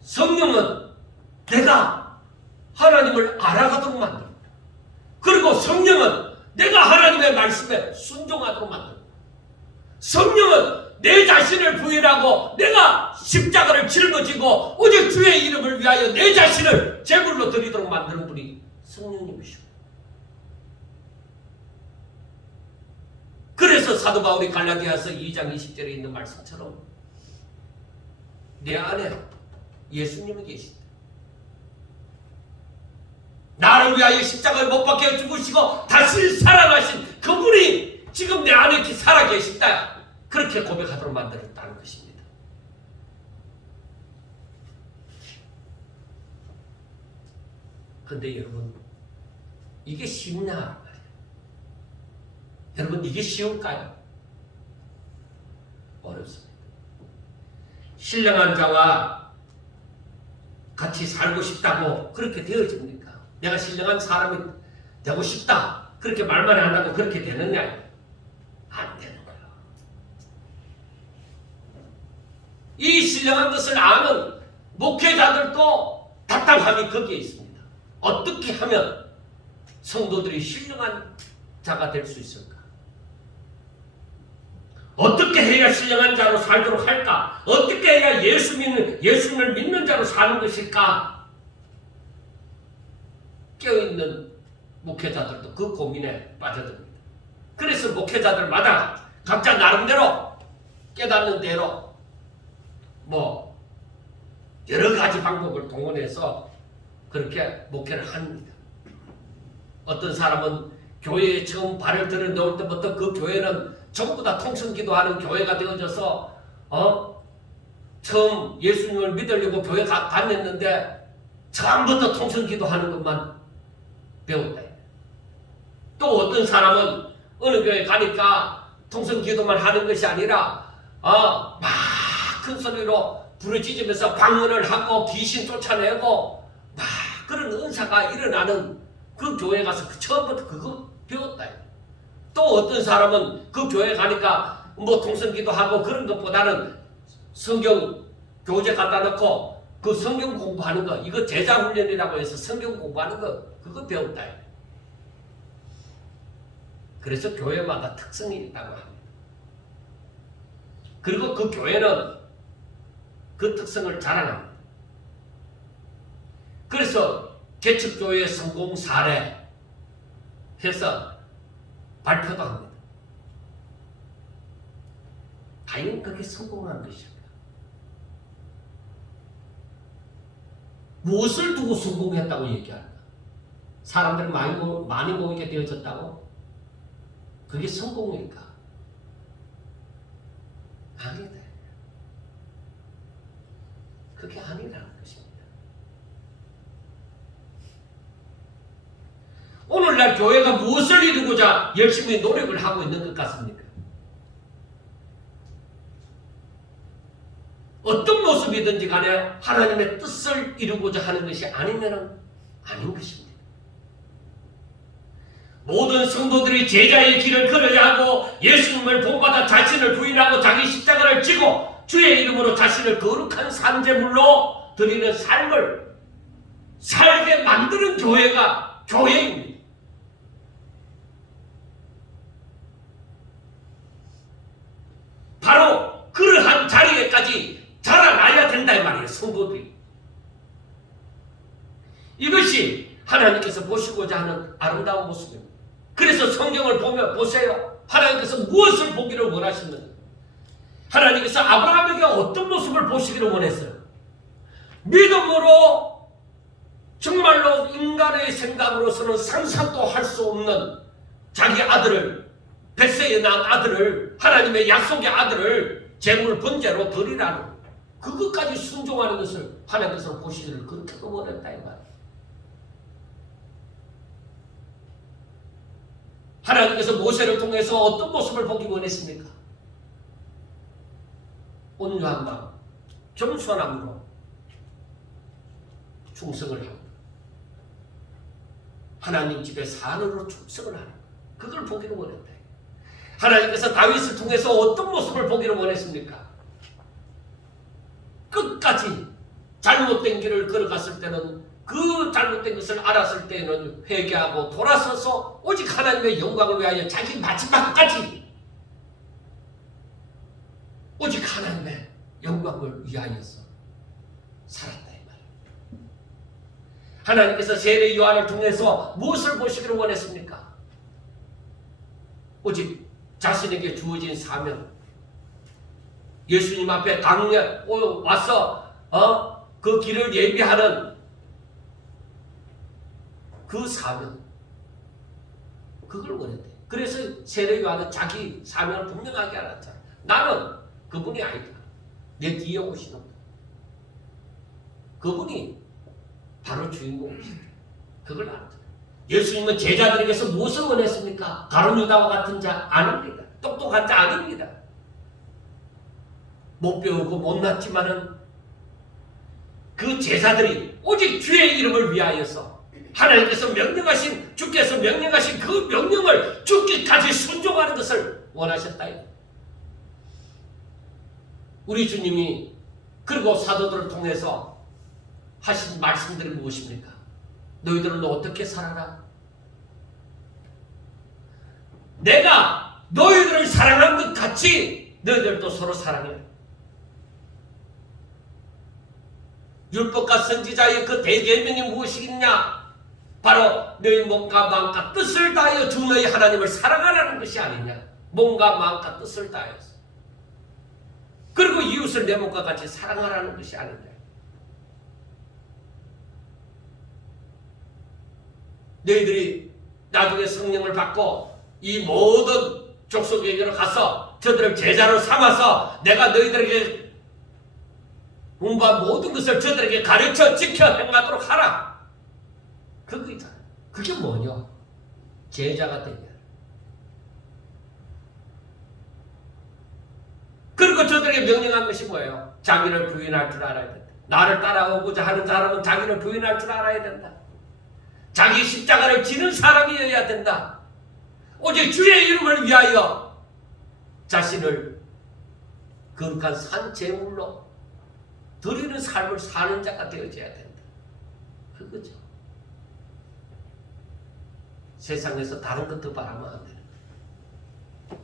성령은 내가 하나님을 알아가도록 만든다. 그리고 성령은 내가 하나님의 말씀에 순종하도록 만든다. 성령은 내 자신을 부인하고 내가 십자가를 짊어지고 오직 주의 이름을 위하여 내 자신을 제물로 드리도록 만드는 분이 성령님이십니다. 그래서 사도 바울이 갈라디아서 2장 20절에 있는 말씀처럼 내 안에 예수님이 계신다. 나를 위하여 십자가를 못 박혀 죽으시고 다시 살아나신 그분이 지금 내 안에 살아계신다. 그렇게 고백하도록 만들었다는 것입니다. 그런데 여러분, 이게 쉽냐? 여러분, 이게 쉬울까요? 어렵습니다. 신령한 자와 같이 살고 싶다고 그렇게 되어집니까? 내가 신령한 사람이 되고 싶다 그렇게 말만 한다고 그렇게 되느냐? 안 되는 거예요. 이 신령한 것을 아는 목회자들도 답답함이 거기에 있습니다. 어떻게 하면 성도들이 신령한 자가 될 수 있을까? 어떻게 해야 신령한 자로 살도록 할까? 어떻게 해야 예수님을 믿는 자로 사는 것일까? 깨어있는 목회자들도 그 고민에 빠져듭니다. 그래서 목회자들마다 각자 나름대로 깨닫는 대로 뭐 여러 가지 방법을 동원해서 그렇게 목회를 합니다. 어떤 사람은 교회에 처음 발을 들여놓을 때부터 그 교회는 전부 다 통성기도하는 교회가 되어져서 처음 예수님을 믿으려고 교회 다녔는데 처음부터 통성기도하는 것만 배웠다. 또 어떤 사람은 어느 교회 가니까 통성기도만 하는 것이 아니라 막 큰 소리로 부르짖으면서 방언을 하고 귀신 쫓아내고 막 그런 은사가 일어나는 그 교회 가서 처음부터 그거 배웠다. 또 어떤 사람은 그 교회 가니까 뭐 통성기도 하고 그런 것보다는 성경 교재 갖다 놓고 그 성경 공부하는 거, 이거 제자훈련이라고 해서 성경 공부하는 거 그거 배웠다. 그래서 교회마다 특성이 있다고 합니다. 그리고 그 교회는 그 특성을 자랑합니다. 그래서 개척교회의 성공 사례 해서 발표도 합니다. 과연 그게 성공한 것일까? 무엇을 두고 성공했다고 얘기할까? 사람들이 많이 모이게 되어졌다고? 그게 성공일까? 아니다. 그게 아니라는 것입니다. 오늘날 교회가 무엇을 이루고자 열심히 노력을 하고 있는 것 같습니까? 어떤 모습이든지 간에 하나님의 뜻을 이루고자 하는 것이 아니면 아닌 것입니다. 모든 성도들이 제자의 길을 걸어야 하고 예수님을 본받아 자신을 부인하고 자기 십자가를 지고 주의 이름으로 자신을 거룩한 산제물로 드리는 삶을 살게 만드는 교회가 교회입니다. 바로 그러한 자리에까지 자라나야 된다 이 말이에요. 성도들이. 이것이 하나님께서 보시고자 하는 아름다운 모습입니다. 그래서 성경을 보면 보세요. 하나님께서 무엇을 보기를 원하시는가? 하나님께서 아브라함에게 어떤 모습을 보시기를 원했어요? 믿음으로 정말로 인간의 생각으로서는 상상도 할 수 없는 자기 아들을, 벳세에 낳은 아들을, 하나님의 약속의 아들을 제물 번제로 드리라는 그것까지 순종하는 것을 하나님께서 보시기를 그렇게 원했다 이 말이에요. 하나님께서 모세를 통해서 어떤 모습을 보기 원했습니까? 온유한 마음, 겸손함으로 충성을 하고 하나님 집에 사느로 충성을 하는 그걸 보기를 원했다. 하나님께서 다윗을 통해서 어떤 모습을 보기를 원했습니까? 끝까지 잘못된 길을 걸어갔을 때는 그 잘못된 것을 알았을 때는 회개하고 돌아서서 오직 하나님의 영광을 위하여 자기 마지막까지 오직 하나님의 영광을 위하여서 살았다 이 말이에요. 하나님께서 세례 요한을 통해서 무엇을 보시기를 원했습니까? 오직 자신에게 주어진 사명, 예수님 앞에 강렬 와서 그 길을 예비하는 그 사명, 그걸 원했대. 그래서 세례 요한은 자기 사명을 분명하게 알았잖아. 나는 그분이 아니다. 내 뒤에 오시는 그분이 바로 주인공이시다. 그걸 알았잖아. 예수님은 제자들에게서 무엇을 원했습니까? 가룟 유다와 같은 자 아닙니다. 똑똑한 자 아닙니다. 못 배우고 못났지만은 그 제자들이 오직 주의 이름을 위하여서 하나님께서 명령하신, 주께서 명령하신 그 명령을 죽기까지 순종하는 것을 원하셨다. 우리 주님이 그리고 사도들을 통해서 하신 말씀들이 무엇입니까? 너희들은 어떻게 살아라? 내가 너희들을 사랑한 것 같이 너희들도 서로 사랑해. 율법과 선지자의 그 대계명이 무엇이겠냐? 바로 너희 몸과 마음과 뜻을 다하여 주 너희 하나님을 사랑하라는 것이 아니냐. 몸과 마음과 뜻을 다하여서. 그리고 이웃을 내 몸과 같이 사랑하라는 것이 아니냐. 너희들이 나중에 성령을 받고 이 모든 족속에게로 가서 저들을 제자로 삼아서 내가 너희들에게 공부한 모든 것을 저들에게 가르쳐 지켜 행하도록 하라. 그거이다. 그게 뭐냐? 제자가 되냐. 그리고 저들에게 명령한 것이 뭐예요? 자기를 부인할 줄 알아야 된다. 나를 따라오고자 하는 사람은 자기를 부인할 줄 알아야 된다. 자기 십자가를 지는 사람이어야 된다. 오직 주의 이름을 위하여 자신을 거룩한 산 제물로 드리는 삶을 사는 자가 되어져야 된다. 그거죠. 세상에서 다른 것도 바라면 안 되는 거예요.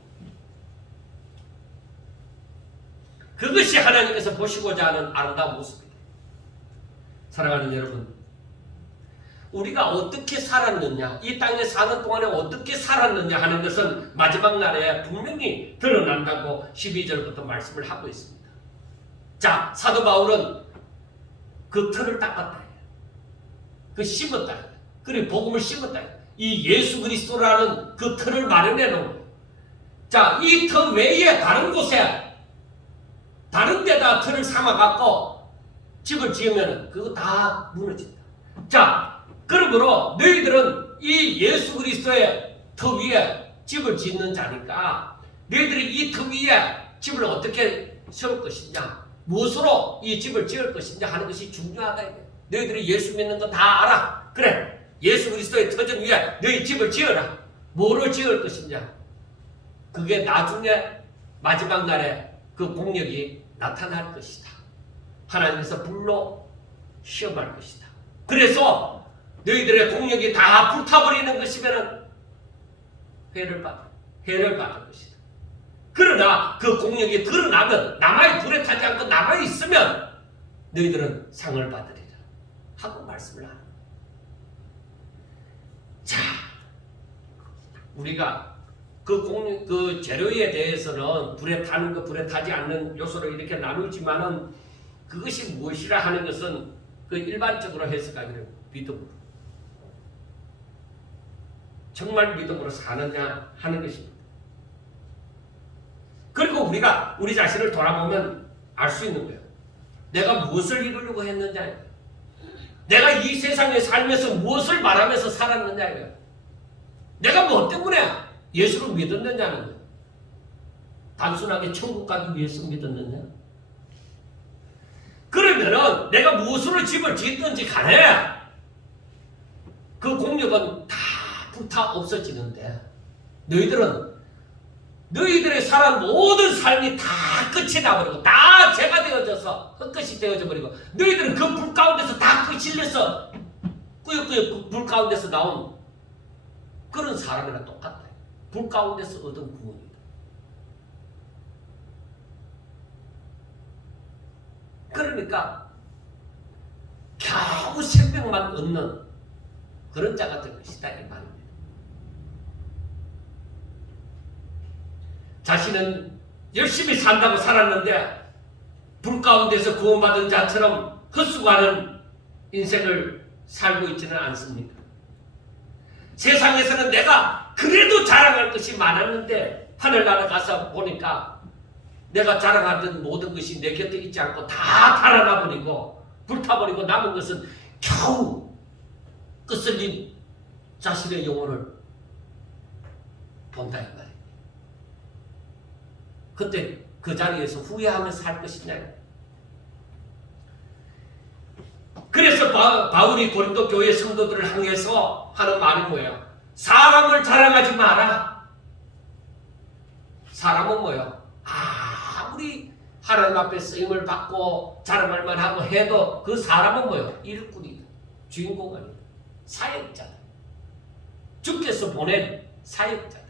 그것이 하나님께서 보시고자 하는 아름다운 모습이에요. 사랑하는 여러분, 우리가 어떻게 살았느냐, 이 땅에 사는 동안에 어떻게 살았느냐 하는 것은 마지막 날에 분명히 드러난다고 12절부터 말씀을 하고 있습니다. 자, 사도 바울은 그 틀을 닦았다. 그 심었다. 그리고 복음을 심었다. 이 예수 그리스도라는 그 틀을 마련해 놓은 거예요. 자, 이 틀 외에 다른 곳에 다른 데다 틀을 삼아갖고 집을 지으면 그거 다 무너진다. 자, 그러므로 너희들은 이 예수 그리스도의 터 위에 집을 짓는 자니까 너희들이 이 터 위에 집을 어떻게 세울 것이냐, 무엇으로 이 집을 지을 것이냐 하는 것이 중요하다. 너희들이 예수 믿는 거 다 알아. 그래, 예수 그리스도의 터전 위에 너희 집을 지어라. 뭐를 지을 것이냐, 그게 나중에 마지막 날에 그 공력이 나타날 것이다. 하나님께서 불로 시험할 것이다. 그래서 너희들의 공력이 다 불타버리는 것이면 해를 받을 것이다. 그러나 그 공력이 드러나면, 남아이 불에 타지 않고 남아있으면 너희들은 상을 받으리라 하고 말씀을 하는 거예요. 자, 우리가 그 재료에 대해서는 불에 타는 것, 불에 타지 않는 요소를 이렇게 나누지만은 그것이 무엇이라 하는 것은 그 일반적으로 해석하기를 믿음으로, 정말 믿음으로 사느냐 하는 것입니다. 그리고 우리가 우리 자신을 돌아보면 알 수 있는 거예요. 내가 무엇을 이루려고 했느냐, 내가 이 세상에 살면서 무엇을 바라면서 살았느냐, 내가 뭐 때문에 예수를 믿었느냐는 거예요. 단순하게 천국 가기 위해서 믿었느냐? 그러면은 내가 무엇으로 집을 짓든지 간에 그 공력은 다 불타 없어지는데, 너희들의 살아온 모든 삶이 다 끝이 나버리고 다 죄가 되어져서 헛것이 되어져 버리고 너희들은 그 불 가운데서 다 끝일려서 꾸역꾸역 불 가운데서 나온 그런 사람이랑 똑같다. 불 가운데서 얻은 구원이다. 그러니까 겨우 생명만 얻는 그런 자가 될 것이다 이 말입니다. 자신은 열심히 산다고 살았는데 불 가운데서 구원받은 자처럼 헛수고하는 인생을 살고 있지는 않습니다. 세상에서는 내가 그래도 자랑할 것이 많았는데 하늘나라 가서 보니까 내가 자랑하던 모든 것이 내 곁에 있지 않고 다 달아나버리고 불타버리고 남은 것은 겨우 끄슬린 자신의 영혼을 본다 이 말이에요. 그때 그 자리에서 후회하면서 살 것이냐. 그래서 바울이 고린도 교회 성도들을 향해서 하는 말이 뭐예요? 사람을 자랑하지 마라. 사람은 뭐예요? 아무리 하나님 앞에 쓰임을 받고 자랑할 만하고 해도 그 사람은 뭐예요? 일꾼이다. 주인공 아니다. 사역자다. 주께서 보낸 사역자다.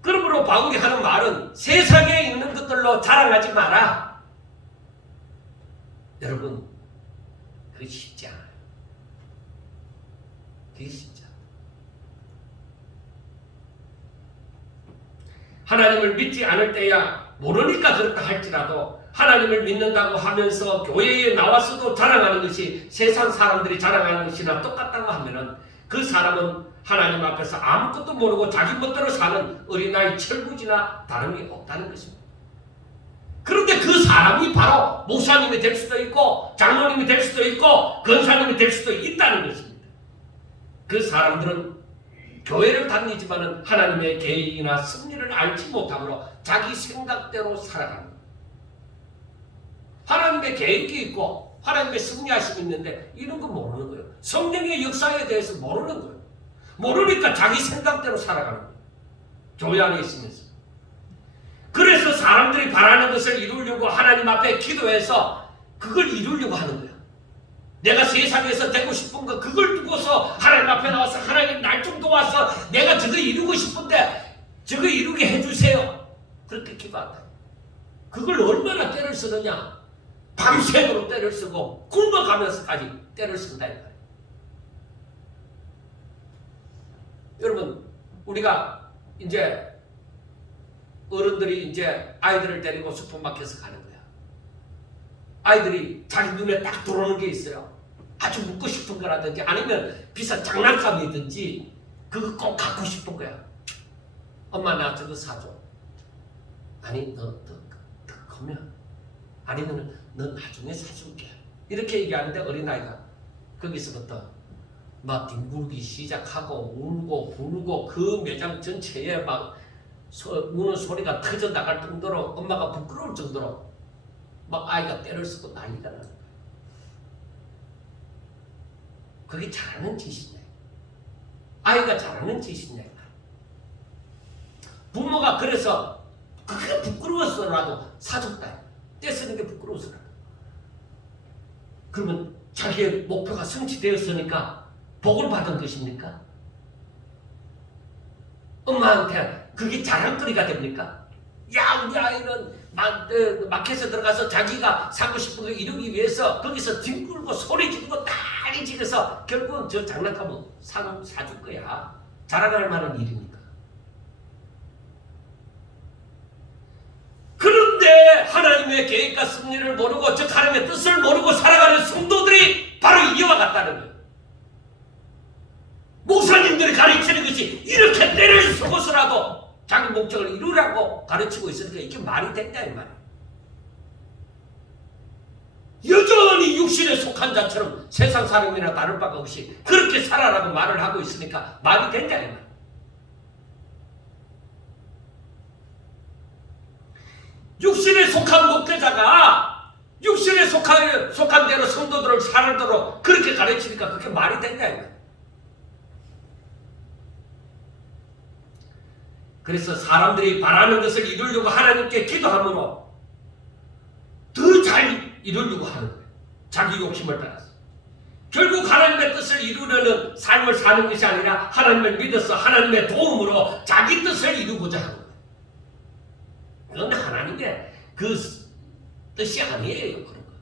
그러므로 바울이 하는 말은 세상에 있는 것들로 자랑하지 마라. 여러분, 그게 쉽지 않아요. 계시죠. 하나님을 믿지 않을 때야 모르니까 그렇다 할지라도 하나님을 믿는다고 하면서 교회에 나와서도 자랑하는 것이 세상 사람들이 자랑하는 것이나 똑같다고 하면은 그 사람은 하나님 앞에서 아무것도 모르고 자기 멋대로 사는 어린아이 철부지나 다름이 없다는 것입니다. 그런데 그 사람이 바로 목사님이 될 수도 있고 장로님이 될 수도 있고 권사님이 될 수도 있다는 것입니다. 그 사람들은 교회를 다니지만은 하나님의 계획이나 섭리를 알지 못함으로 자기 생각대로 살아가는 거예요. 하나님의 계획이 있고 하나님의 섭리하심이 있는데 이런 거 모르는 거예요. 성령의 역사에 대해서 모르는 거예요. 모르니까 자기 생각대로 살아가는 거예요. 교회 안에 있으면서. 그래서 사람들이 바라는 것을 이루려고 하나님 앞에 기도해서 그걸 이루려고 하는 거예요. 내가 세상에서 되고 싶은 거 그걸 두고서 하나님 앞에 나와서 하나님 날 좀 도와서 내가 저거 이루고 싶은데 저거 이루게 해주세요. 그렇게 기도한다. 그걸 얼마나 때를 쓰느냐. 밤새도록 때를 쓰고 굶어가면서까지 때를 쓴다. 여러분 우리가 이제 어른들이 이제 아이들을 데리고 슈퍼마켓에 가는 거야. 아이들이 자기 눈에 딱 들어오는 게 있어요. 아주 묻고 싶은 거라든지 아니면 비싼 장난감이든지 그거 꼭 갖고 싶은 거야. 엄마 나 저거 사줘. 아니 너 크면 아니면 너 나중에 사줄게. 이렇게 얘기하는데 어린아이가 거기서부터 막 뒹굴기 시작하고 울고 불고 그 매장 전체에 막 우는 소리가 터져 나갈 정도로 엄마가 부끄러울 정도로 막 아이가 때를 쓰고 난리가 나는 거예요. 그게 잘하는 짓이냐? 아이가 잘하는 짓이냐? 부모가 그래서 그게 부끄러워서라도 사줬다. 때 쓰는 게 부끄러워서라도. 그러면 자기의 목표가 성취되었으니까 복을 받은 것입니까? 엄마한테 그게 자랑거리가 됩니까? 야 우리 아이는 마켓에 들어가서 자기가 사고 싶은 거 이루기 위해서 거기서 뒹굴고 소리 지르고 난리 지르서 결국은 저 장난감은 사줄 거야. 자랑할 만한 일이니까. 그런데 하나님의 계획과 섭리를 모르고 즉 하나님의 뜻을 모르고 살아가는 성도들이 바로 이와 같다는 거예요. 목사님들이 가르치는 것이 이렇게 때를 쓰고서라도 자기 목적을 이루라고 가르치고 있으니까 이게 말이 된다 이 말이에요. 여전히 육신에 속한 자처럼 세상 사람이나 다를 바가 없이 그렇게 살아라고 말을 하고 있으니까 말이 된다 이 말이에요. 육신에 속한 목회자가 육신에 속한 대로 성도들을 살도록 그렇게 가르치니까 그게 말이 된다 이 말이에요. 그래서 사람들이 바라는 것을 이루려고 하나님께 기도함으로 더 잘 이루려고 하는 거예요. 자기 욕심을 따라서. 결국 하나님의 뜻을 이루려는 삶을 사는 것이 아니라 하나님을 믿어서 하나님의 도움으로 자기 뜻을 이루고자 하는 거예요. 그건 하나님의 그 뜻이 아니에요. 그런 거.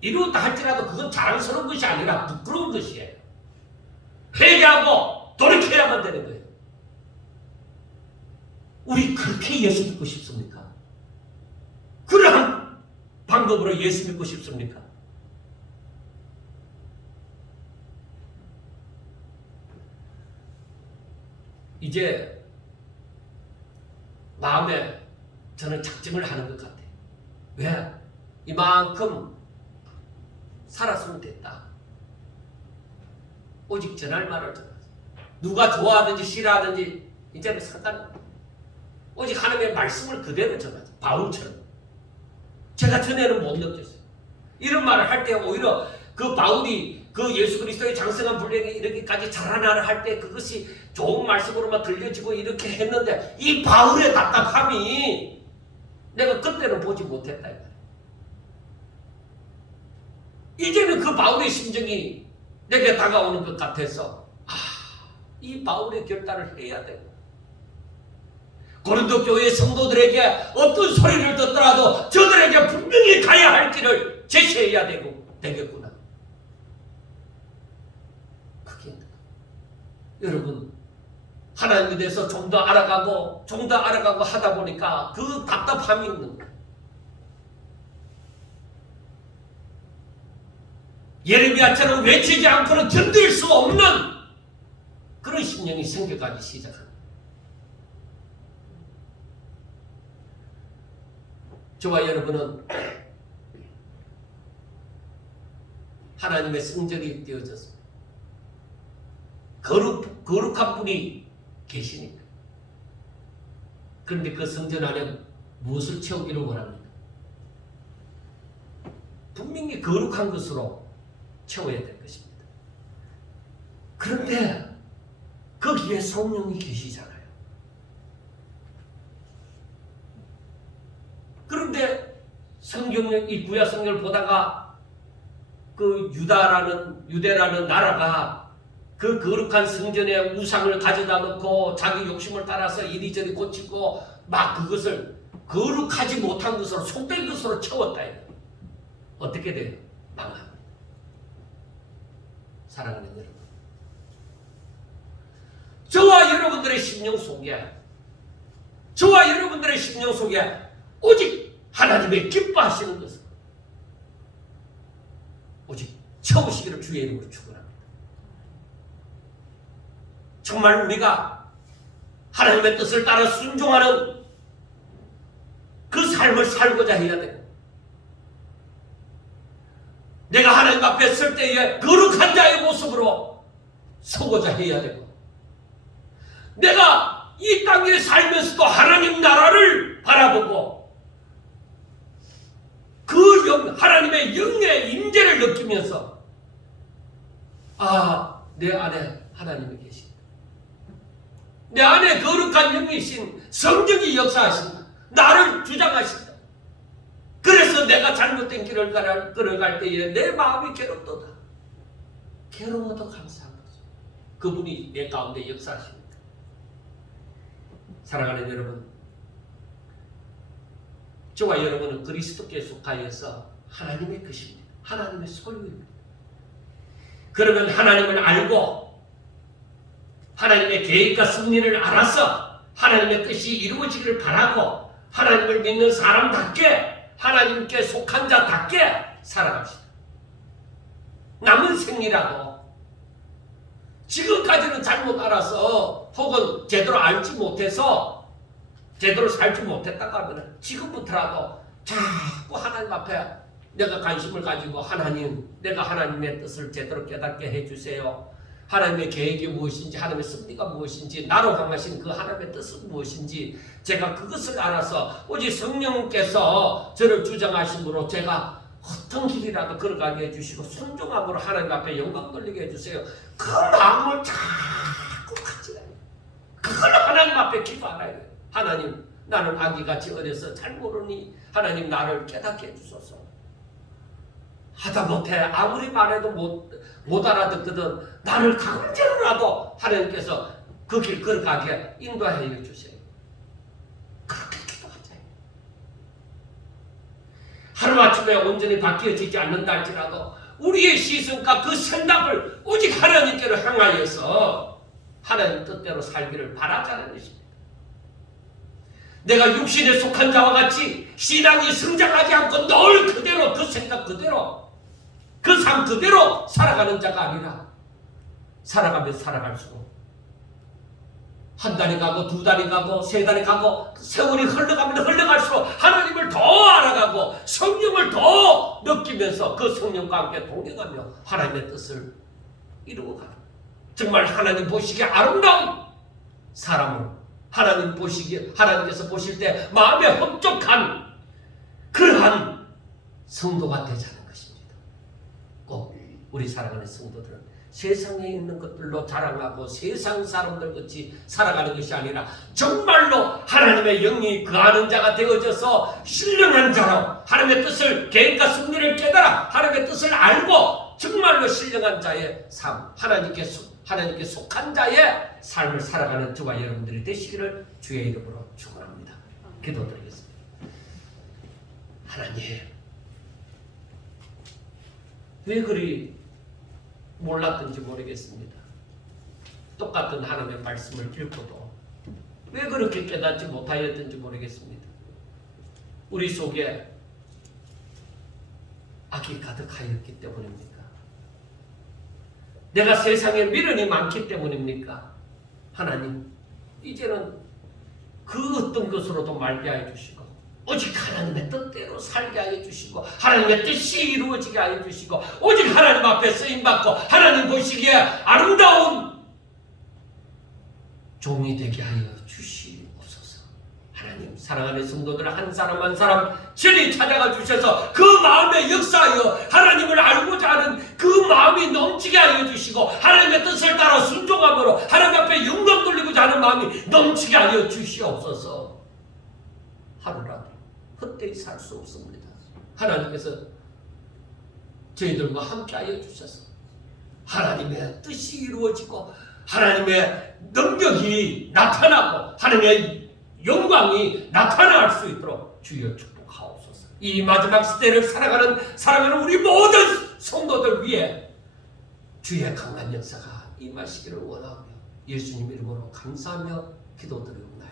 이루었다 할지라도 그건 자랑스러운 것이 아니라 부끄러운 것이에요. 회개하고 돌이켜야만 되는 거예요. 우리 그렇게 예수 믿고 싶습니까? 그러한 방법으로 예수 믿고 싶습니까? 이제 마음에 저는 작정을 하는 것 같아요. 왜? 이만큼 살았으면 됐다. 오직 전할 말을 전하세요. 누가 좋아하든지 싫어하든지 이제는 상관없다. 오직 하나님의 말씀을 그대로 전하죠. 바울처럼. 제가 전에는 못 느꼈어요. 이런 말을 할 때 오히려 그 바울이 그 예수 그리스도의 장성한 분량에 이르기까지 자라나를 할 때 그것이 좋은 말씀으로만 들려지고 이렇게 했는데 이 바울의 답답함이 내가 그때는 보지 못했다. 이제는 그 바울의 심정이 내게 다가오는 것 같아서 이 바울의 결단을 해야 되고 고린도 교회 성도들에게 어떤 소리를 듣더라도 저들에게 분명히 가야 할 길을 제시해야 되겠구나. 그게 여러분 하나님에 대해서 좀 더 알아가고 좀 더 알아가고 하다 보니까 그 답답함이 있는 거예요. 예레미야처럼 외치지 않고는 견딜 수 없는 그런 심령이 생겨가기 시작합니다. 저와 여러분은 하나님의 성전이 되어졌습니다. 거룩한 분이 계시니까. 그런데 그 성전 안에 무엇을 채우기를 원합니까? 분명히 거룩한 것으로 채워야 될 것입니다. 그런데 거기에 성령이 계시잖아요. 그런데 이 구약 성경을 보다가 그 유대라는 나라가 그 거룩한 성전에 우상을 가져다 놓고 자기 욕심을 따라서 이리저리 고치고 막 그것을 거룩하지 못한 것으로 속된 것으로 채웠다. 어떻게 돼요? 망합니다. 사랑하는 여러분, 저와 여러분들의 심령 속에 오직 하나님의 기뻐하시는 것을 오직 채우시기를 주의 이름으로 축원합니다. 정말 우리가 하나님의 뜻을 따라 순종하는 그 삶을 살고자 해야 돼요. 내가 하나님 앞에 설 때에 거룩한 자의 모습으로 서고자 해야 되고, 내가 이 땅에 살면서도 하나님 나라를 바라보고 하나님의 영의 임재를 느끼면서 내 안에 하나님이 계신다. 내 안에 거룩한 영이신 성령이 역사하신다. 나를 주장하신다. 그래서 내가 잘못된 길을 걸어갈 때에 내 마음이 괴롭도다. 괴로워도 감사한 거죠. 그분이 내 가운데 역사하십니다. 사랑하는 여러분, 저와 여러분은 그리스도께 속하여서 하나님의 것입니다. 하나님의 소유입니다. 그러면 하나님을 알고 하나님의 계획과 섭리를 알아서 하나님의 뜻이 이루어지기를 바라고 하나님을 믿는 사람답게 하나님께 속한 자답게 살아갑시다. 남은 생이라도 지금까지는 잘못 알아서 혹은 제대로 알지 못해서 제대로 살지 못했다고 하면 지금부터라도 자꾸 하나님 앞에 내가 관심을 가지고 하나님, 내가 하나님의 뜻을 제대로 깨닫게 해주세요. 하나님의 계획이 무엇인지, 하나님의 섭리가 무엇인지, 나로 향하신 그 하나님의 뜻은 무엇인지 제가 그것을 알아서 오직 성령께서 저를 주장하심으로 제가 어떤 길이라도 걸어가게 해주시고 순종함으로 하나님 앞에 영광 돌리게 해주세요. 그 마음을 자꾸 가지라. 그걸 하나님 앞에 기도하라. 하나님, 나는 아기같이 어려서 잘 모르니 하나님 나를 깨닫게 해주소서. 하다 못해 아무리 말해도 못 알아듣거든 나를 강제로라도 하나님께서 그 길 걸어가게 인도하여 주세요. 그렇게 기도하자. 하루아침에 온전히 바뀌어지지 않는다 할지라도 우리의 시선과 그 생각을 오직 하나님께로 향하여서 하나님 뜻대로 살기를 바라자는 것입니다. 내가 육신에 속한 자와 같이 신앙이 성장하지 않고 늘 그대로 그 생각 그대로 그 삶 그대로 살아가는 자가 아니라 살아가면 살아갈수록 한 달이 가고 두 달이 가고 세 달이 가고 세월이 흘러가면 흘러갈수록 하나님을 더 알아가고 성령을 더 느끼면서 그 성령과 함께 동행하며 하나님의 뜻을 이루어가는 정말 하나님 보시기에 아름다운 사람을 하나님께서 보실 때 마음에 흡족한 그러한 성도가 되자는 것입니다. 꼭 우리 사랑하는 성도들은 세상에 있는 것들로 자랑하고 세상 사람들 같이 살아가는 것이 아니라 정말로 하나님의 영이 거하는 자가 되어져서 신령한 자로 하나님의 뜻을 계획과 섭리를 깨달아 하나님의 뜻을 알고 정말로 신령한 자의 삶, 하나님께 속한 자의 삶을 살아가는 저와 여러분들이 되시기를 주의 이름으로 축원합니다. 기도드리겠습니다. 하나님, 왜 그리 몰랐던지 모르겠습니다. 똑같은 하나님의 말씀을 읽고도 왜 그렇게 깨닫지 못하였던지 모르겠습니다. 우리 속에 악이 가득하였기 때문입니까? 내가 세상에 미련이 많기 때문입니까? 하나님, 이제는 그 어떤 것으로도 말게 하여 주시고 오직 하나님의 뜻대로 살게 하여 주시고 하나님의 뜻이 이루어지게 하여 주시고 오직 하나님 앞에 쓰임받고 하나님 보시기에 아름다운 종이 되게 하여 주시옵소서. 하나님, 사랑하는 성도들 한 사람 한 사람 진히 찾아가 주셔서 그 마음에 역사하여 하나님을 알고자 하는 그 마음이 넘치게 하여 주시고 하나님의 뜻을 따라 순종함으로 하나님 앞에 영광 돌리고자 하는 마음이 넘치게 하여 주시옵소서. 하루라도 헛되이 살 수 없습니다. 하나님께서 저희들과 함께 하여 주셔서 하나님의 뜻이 이루어지고 하나님의 능력이 나타나고 하나님의 영광이 나타날 수 있도록 주여 축복하옵소서. 이 마지막 시대를 살아가는 사랑하는 우리 모든 성도들 위해 주의 강한 역사가 임하시기를 원하며 예수님 이름으로 감사하며 기도드리옵나이다.